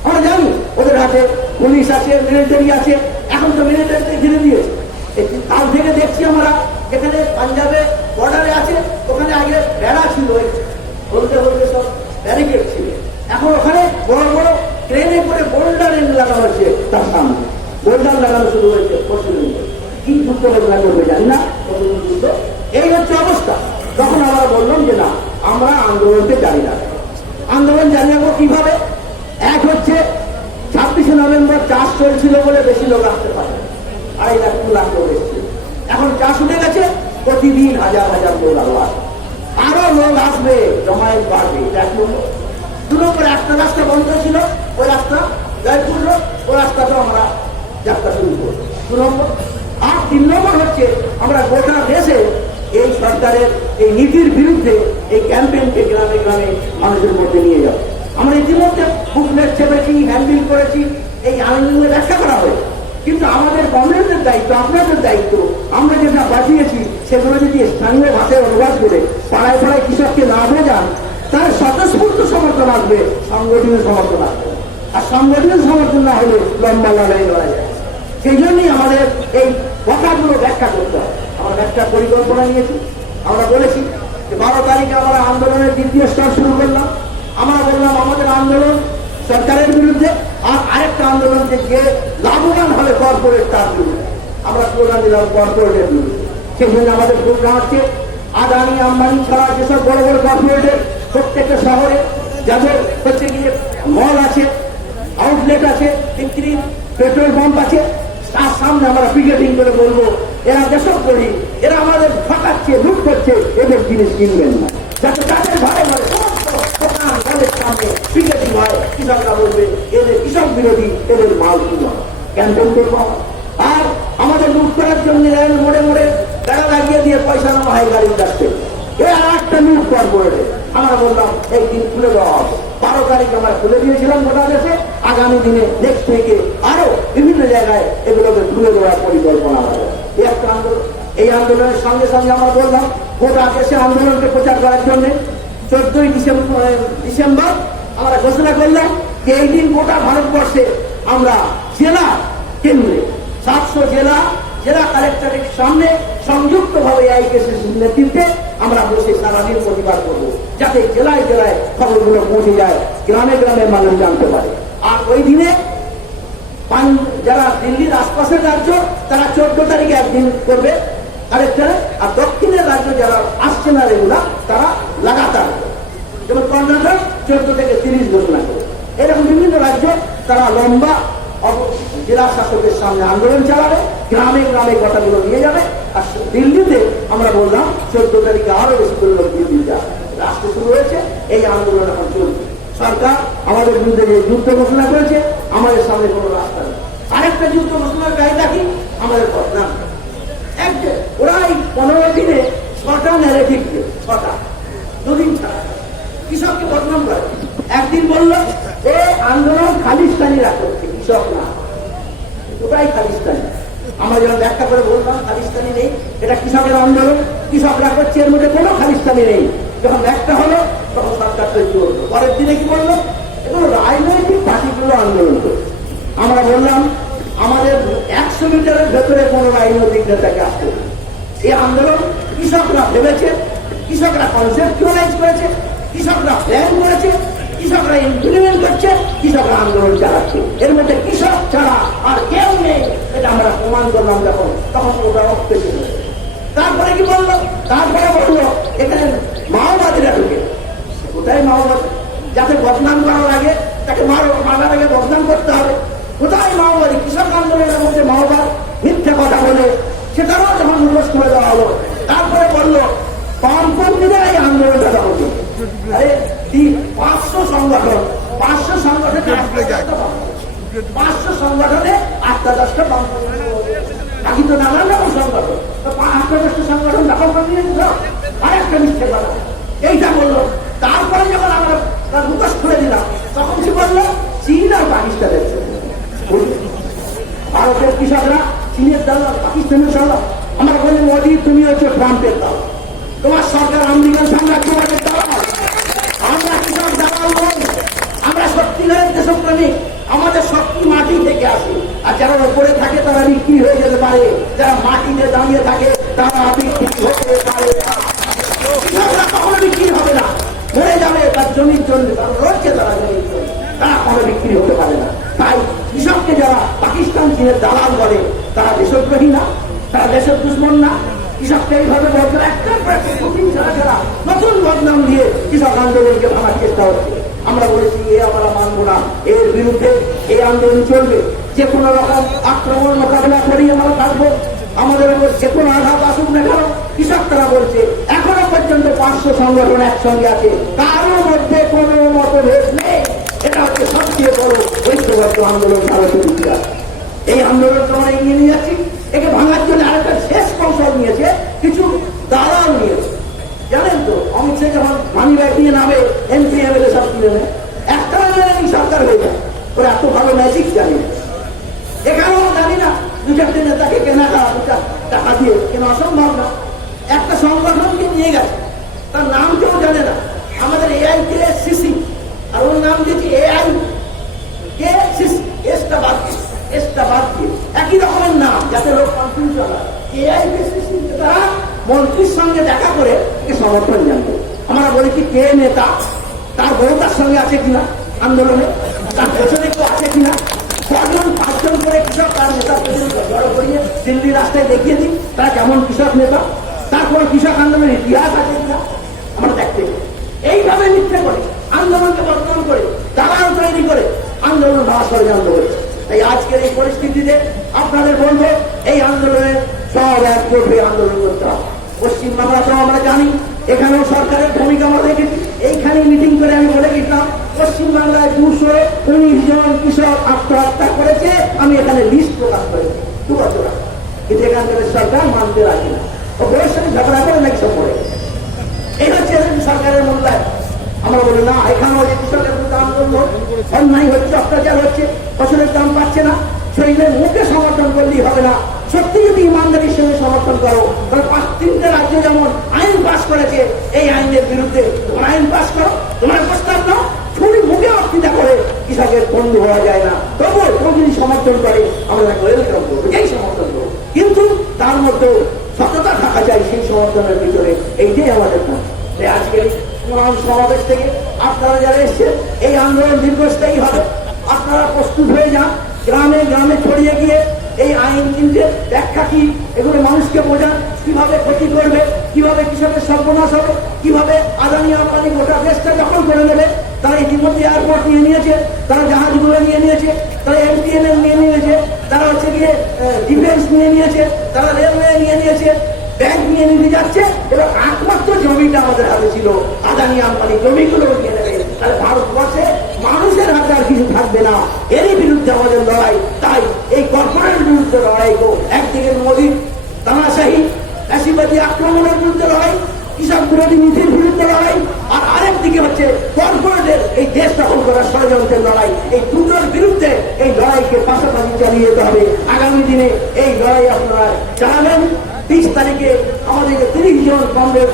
আমরা জানি ওদের হাতে পুলিশ আছে, মিলিটারি আছে, এখন তো মিলিটারিতে ঘিরে দিয়েছে। কাল থেকে দেখছি আমরা যেখানে পাঞ্জাবে বর্ডারে আছে, ওখানে আগে বেড়া ছিল, বলতে বলতে সব ব্যারিকেড ছিল, এখন ওখানে বড় বড় ট্রেনে করে বোল্ডার লাগানো হয়েছে, তার সামনে বোল্ডার লাগানো শুরু হয়েছে। কি যুদ্ধ ঘটনা করবে জানি না, যুদ্ধ। এই হচ্ছে অবস্থা। তখন আমরা বললাম যে না, আমরা আন্দোলনকে জারি রাখবো। আন্দোলন জারি রাখবো কিভাবে? এক হচ্ছে 26শে নভেম্বর চাষ চলছিল বলে বেশি লোক আসতে পারে, 2.5 লাখ 2 লাখ লোক এসেছিল। এখন চাষ উঠে গেছে, প্রতিদিন হাজার হাজার লোক আরো লোক আসবে, জমায়েত বাড়বে। 1 নম্বর। 2 নম্বর, একটা রাস্তা বন্ধ ছিল, ওই রাস্তা জয়পুর রোড, ওই রাস্তাটা আমরা যাত্রা শুরু করবো। 2 নম্বর। আর 3 নম্বর হচ্ছে আমরা গোটা দেশে এই সরকারের এই নীতির বিরুদ্ধে এই ক্যাম্পেইনকে গ্রামে গ্রামে মানুষের মধ্যে নিয়ে যাবো। আমরা ইতিমধ্যে বুকলেট ছেপেছি, হ্যান্ডেল করেছি, এই আইনগুলো ব্যাখ্যা করা হয়। কিন্তু আমাদের কংগ্রেসের দায়িত্ব, আপনাদের দায়িত্ব, আমরা যেটা বাঁচিয়েছি সেগুলো যদি স্থানীয় ভাষায় অনুবাদ করে পাড়ায় পাড়ায় কৃষককে না বোঝান, তার স্বতঃস্ফূর্ত সমর্থন আসবে, সংগঠনের সমর্থন আসবে। আর সংগঠনের সমর্থন না হলে লম্বা লড়াই লড়া যায়। সেই জন্যই আমাদের এই কথাগুলো ব্যাখ্যা করতে হয়। আমরা ব্যাখ্যা পরিকল্পনা নিয়েছি। আমরা বলেছি যে 12 তারিখে আমরা আন্দোলনের 2য় স্তর শুরু করলাম। আমরা বললাম আমাদের আন্দোলন সরকারের বিরুদ্ধে, আর আরেকটা আন্দোলন যে লাভবান হবে কর্পোরেট, তার বিরুদ্ধে। আমরা স্লোগান দিলাম কর্পোরেটের বিরুদ্ধে। সেই জন্য আমাদের প্রোগ্রাম হচ্ছে আদানি আম্বানি ছাড়া যেসব বড় বড় কর্পোরেটের প্রত্যেকটা শহরে যাদের হচ্ছে গিয়ে মল আছে, আউটলেট আছে, বিক্রি পেট্রোল পাম্প আছে, তার সামনে আমরা পিকেটিং করে বলবো এরা দেশক করি, এরা আমাদের ঠকাচ্ছে, লুট করছে, এদের জিনিস কিনবেন না। যাতে তাদের ঘরে ঘরে সমস্ত দোকান ঘরের সামনে পিকেটিং হয়, কৃষকরা বলবে এদের কৃষক বিরোধী, এদের মাল কিনো ক্যাম্পেইন করবো। আর আমাদের লুট করার জন্য রেল মোড়ে মোড়ে গাড়া লাগিয়ে দিয়ে পয়সা নেওয়া হয় গাড়ির কাছ থেকে। এ আর একটা লুট কর্পোরেটে আমরা বললাম এই দিন খুলে দেওয়া হবে। 12 তারিখ আমরা খুলে দিয়েছিলাম গোটা দেশে, আগামী দিনে নেক্সট উইকে আরো বিভিন্ন জায়গায় এগুলোকে খুলে দেওয়ার পরিকল্পনা হবে। এই একটা আন্দোলন, এই আন্দোলনের সঙ্গে সঙ্গে আমরা বললাম গোটা দেশে আন্দোলনকে প্রচার করার জন্য 14ই ডিসেম্বর আমরা ঘোষণা করলাম যে এই দিন গোটা ভারতবর্ষে আমরা জেলা কেন্দ্রে 700 জেলা কালেক্টরের সামনে সংযুক্তভাবে আইকেসিসির নেতৃত্বে আমরা বসে সারাদিন প্রতিবাদ করবো, যাতে জেলায় জেলায় খবরগুলো পৌঁছে যায়, গ্রামে গ্রামে মানুষ জানতে পারে। আর ওই দিনে যারা দিল্লির আশপাশের রাজ্য তারা 14 তারিখে একদিন করবে কালেক্টরে, আর দক্ষিণের রাজ্য যারা আসছে না রেগুলার তারা লাগাতার, যেমন কর্ণাটক 14 থেকে 30 ঘোষণা করবে। এরকম বিভিন্ন রাজ্য তারা লম্বা জেলা শাসকের সামনে আন্দোলন চালাবে, গ্রামে গ্রামে কথাগুলো নিয়ে যাবে। আর দিল্লিতে আমরা বললাম 14 তারিখে আরো বেশি করে লোক দিল্লি যাবে। রাষ্ট্র শুরু হয়েছে, এই আন্দোলন এখন চলছে। সরকার আমাদের বিরুদ্ধে যে যুদ্ধ ঘোষণা করেছে, আমাদের সামনে কোনো রাস্তা নেই। আরেকটা যুদ্ধ ঘোষণার কাহিনী কি আমাদের বদনাম, ওরা এই 15 দিনে 6টা ন্যারেটিভ, 6টা 2 দিন ছাড়া কৃষককে বদনাম করে। একদিন বললো এই আন্দোলন খালিস্তানিরা করছে, কৃষক না, ওটাই খালিস্তানি। আমরা যখন ব্যাখ্যা করে বললাম খালিস্তানি নেই, এটা কৃষকের আন্দোলন, কৃষকরা করছে, এর মধ্যে কোনো খালিস্তানি নেই। যখন ব্যাখ্যা হলো তখন সরকার তৈরি করলো। পরের দিনে কি বললো, এগুলো রাজনৈতিক পার্টিগুলো আন্দোলন করছে। আমরা বললাম আমাদের 100 মিটারের ভেতরে কোনো রাজনৈতিক নেতাকে আসতে হবে। এই আন্দোলন কৃষকরা ভেবেছে, কৃষকরা কনসেপ্টুয়ালাইজ করেছে, কৃষকরা প্ল্যান করেছে, কৃষকরা ইমপ্লিমেন্ট করছে, কৃষকরা আন্দোলন চালাচ্ছে। এর মধ্যে কৃষক ছাড়া আর কেউ নেই, এটা আমরা প্রমাণ করলাম। তখন ওটা রক্ত ছিল। তারপরে কি বললো, তারপরে বললো এখানে মাওবাদীরা ঢুকে, কোথায় মাওবাদ, যাতে বদনাম করার আগে তাকে মারার আগে বদনাম করতে হবে। কোথায় মাওবাদী, কৃষক আন্দোলনের মধ্যে মাওবাদ মিথ্যে কথা বলে সেটারও যখন মুখোশ করে দেওয়া হলো। তারপরে বললো বামপন্থীরা এই আন্দোলনটা দেওয়া হতো। আরে 500 সংগঠন, 500 সংগঠনে 8-10টা বামপন্থী, বাকি তো নানান রকম সংগঠন, 8-10টা সংগঠন দখল করে নিয়েছিল। আর একটা মিথ্যে কথা এইটা বললো। তারপরে যখন আমরা তার মুখোশ খুলে দিলাম তখন কি বললো, চীন আর পাকিস্তানের ভারতের কৃষকরা চীনের দালাল, পাকিস্তানের দালাল। আমরা বলি মোদী তুমি হচ্ছে ট্রাম্পের দালাল, তোমার সরকার আমেরিকান সাম্রাজ্যবাদের দালাল। আমরা কৃষক দালাল নই, আমরা সত্যিকারের দেশপ্রেমিক। আমাদের শক্তি মাটি থেকে আসে, আর যারা উপরে থাকে তারা বিক্রি হয়ে যেতে পারে, যারা মাটিতে দাঁড়িয়ে থাকে তারা বিক্রি হতে পারে না। কৃষকরা কখনো বিক্রি হবে না, মরে যাবে তার জমির জন্য, তারা রয়েছে তারা জমির জন্য, তারা কখনো বিক্রি হতে পারে না। তাই কৃষককে যারা পাকিস্তান চীনের দালাল বলে তারা দেশপ্রেমী না, তারা দেশের দুশ্মন না। কৃষককে এইভাবে বলতে একটা ছাড়া নতুন বদনাম দিয়ে কৃষক আন্দোলনকে ভাঙার চেষ্টা হচ্ছে। আমরা বলেছি এ আমরা মানব না, এর বিরুদ্ধে এই আন্দোলন চলবে। যে কোনো রকম আক্রমণ মোকাবেলা করিয়ে আমরা থাকবো, আমাদের উপর যে কোনো আঘাত আসুক না কেন। কৃষক তারা বলছে এখনো পর্যন্ত 500 সংগঠন একসঙ্গে আছে, কারোর মধ্যে কোনো মতভেদ নেই। এটা হচ্ছে সবচেয়ে বড় ঐক্যবদ্ধ আন্দোলন ভারতের ইতিহাস। এই আন্দোলন আমরা এগিয়ে নিয়ে যাচ্ছি। একে ভাঙার জন্য আরেকটা শেষ কৌশল নিয়েছে, কিছু দালাল নিয়েছে। জানেন তো অমিত শাহ যখন মানি ব্যাগ দিয়ে নামে এমপি এমএলএ সব তুলে নেয়, একটা সরকার হয়ে যায়। ওরা এত ভালো ম্যাজিক জানি না, এখানেও জানি না 2-4 নেতাকে কেনা টাকা দিয়ে কেনা অসম্ভব না। একটা সংগঠনকে নিয়ে গেছে, তার নাম কেউ জানে না। আমাদের AIKCC আর ওর নাম দিয়েছে AIKCC, এসটা বাদ দিয়ে একই রকমের নাম, যাতে লোক কনফিউজ হয়। AIKCC তারা মন্ত্রীর সঙ্গে দেখা করে সমর্থন জানবে। আমরা বলেছি কে নেতা, তার বউ তার সঙ্গে আছে কিনা আন্দোলনে, তার পেছনে কেউ আছে কিনা, 5জন করে কৃষক তার নেতা জড়ো করিয়ে দিল্লি রাস্তায় দেখিয়ে দিই তারা কেমন কৃষক নেতা, তারপর কৃষক আন্দোলনের ইতিহাস আছে কিনা আমরা দেখতে। এইভাবে মিথ্যে করে আন্দোলনকে বদনাম করে দালাল তৈরি করে আন্দোলন ভাঙা ষড়যন্ত্র করেছে। তাই আজকের এই পরিস্থিতিতে আপনাদের বলবো এই আন্দোলনের সব এক করবে আন্দোলন করতে হবে। পশ্চিমবাংলাতেও আমরা জানি এখানেও সরকারের ভূমিকা আমরা দেখেছি। এইখানে মিটিং করে আমি বলে গেছিলাম পশ্চিমবাংলায় 219 জন কৃষক আত্মহত্যা করেছে, আমি এখানে লিস্ট প্রকাশ করেছি 2 বছর আগে। কিন্তু এখানকার সরকার মানতে রাজি না, ও বইয়ের সাথে ঝগড়া করে নাকি সব করে। এই হচ্ছে সরকারের মূল্যায়ন। আমরা বলি না, এখানেও যে কৃষকের দাম করলো অন্যায় হচ্ছে, অত্যাচার হচ্ছে, ফসলের দাম পাচ্ছে না, শরীরের মুখে সমর্থন করলেই হবে না, সত্যি যদি ইমানদারির সঙ্গে সমর্থন করো, তাহলে 5-3টে রাজ্য যেমন আইন পাস করেছে এই আইনের বিরুদ্ধে, তোমার আইন পাস করো, তোমার প্রস্তাব নাও, ছুরি মুখে অস্তিত্ব করে কৃষকের বন্ধু হওয়া যায় না। তবুও কেউ যদি সমর্থন করে আমরা তাকে ওয়েলকাম করবো, এই সমর্থন করবো, কিন্তু তার মধ্যেও সততা থাকা চাই সেই সমর্থনের ভিতরে। এইটাই আমাদের কাজ। আজকে মহান সমাবেশ থেকে আপনারা যারা এসছেন, এই আন্দোলন দীর্ঘস্থায়ী হবে, আপনারা প্রস্তুত হয়ে যান, গ্রামে গ্রামে ছড়িয়ে গিয়ে এই আইন কিনতে ব্যাখ্যা কি, এগুলো মানুষকে বোঝান, কিভাবে ক্ষতি করবে, কিভাবে কৃষকের সর্বনাশ হবে, কিভাবে আদানি আম্বানি গোটা দেশটা দখল করে নেবে। তারা ইতিমধ্যে এয়ারপোর্ট নিয়ে নিয়েছে, তারা জাহাজগুলো নিয়ে নিয়েছে, তারা এমটিএনএল নিয়ে নিয়েছে, তারা হচ্ছে গিয়ে ডিফেন্স নিয়ে নিয়েছে, তারা রেলওয়ে নিয়ে নিয়েছে, ব্যাংক নিয়ে নিতে যাচ্ছে। এবং একমাত্র জমিটা আমাদের হাতে ছিল, আদানি আম্বানি জমিগুলো নিয়ে নেবে, তাহলে ভারতবর্ষে মানুষের হাতে আর কিছু থাকবে না। এরই বিরুদ্ধে আমাদের লড়াই। তাই এই কর্পোরেট বিরুদ্ধে লড়াই গো, একদিকে মোদীর তানাশাহী ফ্যাসিবাদী আক্রমণের বিরুদ্ধে লড়াই, কৃষক বিরোধী নীতির বিরুদ্ধে লড়াই, আর আরেকদিকে হচ্ছে কর্পোরেটের এই দেশ দখল করার ষড়যন্ত্রের লড়াই। এই দুটোর বিরুদ্ধে এই লড়াইকে পাশাপাশি চালিয়ে যেতে হবে। আগামী দিনে এই লড়াই আপনারা জানাবেন। 30 তারিখে আমাদের 30 জন কংগ্রেস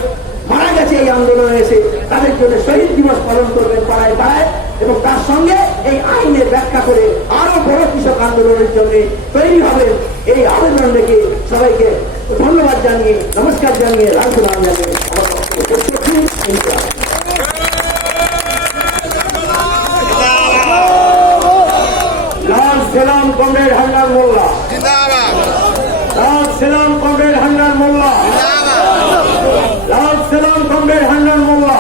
মারা গেছে এই আন্দোলনে এসে, তাদের জন্য শহীদ দিবস পালন করবেন পাড়ায় পাড়ায়, এবং তার সঙ্গে এই আইনের ব্যাখ্যা করে আরো বড় কৃষক আন্দোলনের জন্য তৈরি হবেন। এই আবেদন রেখে সবাইকে ধন্যবাদ জানিয়ে, নমস্কার জানিয়ে, রাজসালাম জানিয়ে আমার বক্তব্য শেষ করছি। লাল সেলাম কমরেড হান্নান মোল্লা, লাল সেলাম কমরেড হান্নান মোল্লা, লাল সেলাম কমরেড হান্নান মোল্লা।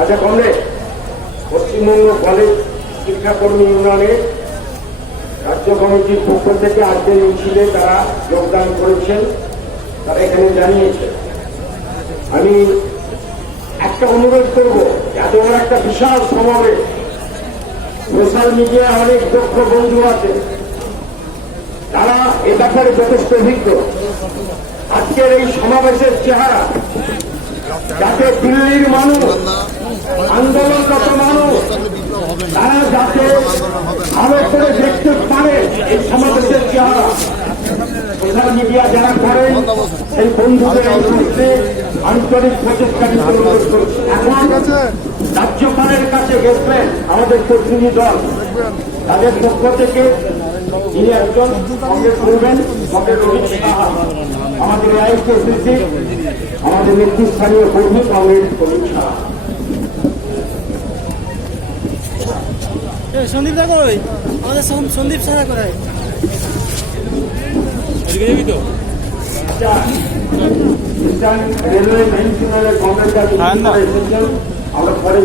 আচ্ছা কমরেড, পশ্চিমবঙ্গ কলেজ শিক্ষাকর্মী ইউনিয়নের রাজ্য কমিটির পক্ষ থেকে আজকের মিছিলে তারা যোগদান করেছেন, তারা এখানে জানিয়েছেন। আমি একটা অনুরোধ করব, এত বড় একটা বিশাল সমাবেশ, সোশ্যাল মিডিয়ায় অনেক দক্ষ বন্ধু আছে, তারা এ ব্যাপারে যথেষ্ট অভিজ্ঞ। আজকের এই সমাবেশের চেহারা যাতে দিল্লির মানুষ, আন্দোলনরত মানুষ, তারা যাতে ভালো করে দেখতে পারে এই সমাবেশের চেহারা, সোশ্যাল মিডিয়া যারা করেন সেই বন্ধুদের এই ক্ষেত্রে আন্তরিক প্রচেষ্টা নিতে অনুরোধ করছি। এখন রাজ্যপালের কাছে গেছিলেন আমাদের প্রতিনিধি দল, তাদের পক্ষ থেকে যিনি একজন কংগ্রেস করবেন, কংগ্রেস অমিত সাহা, আমাদের আইএসএসসি, আমাদের নেতৃস্থানীয় কর্মী কংগ্রেস অমিত সাহা। সন্দীপ দা কই? আমাদের সন্দীপ সাহা কোথায়? রেলওয়ে মেন কংগ্রেস এসেছেন, আমরা পরে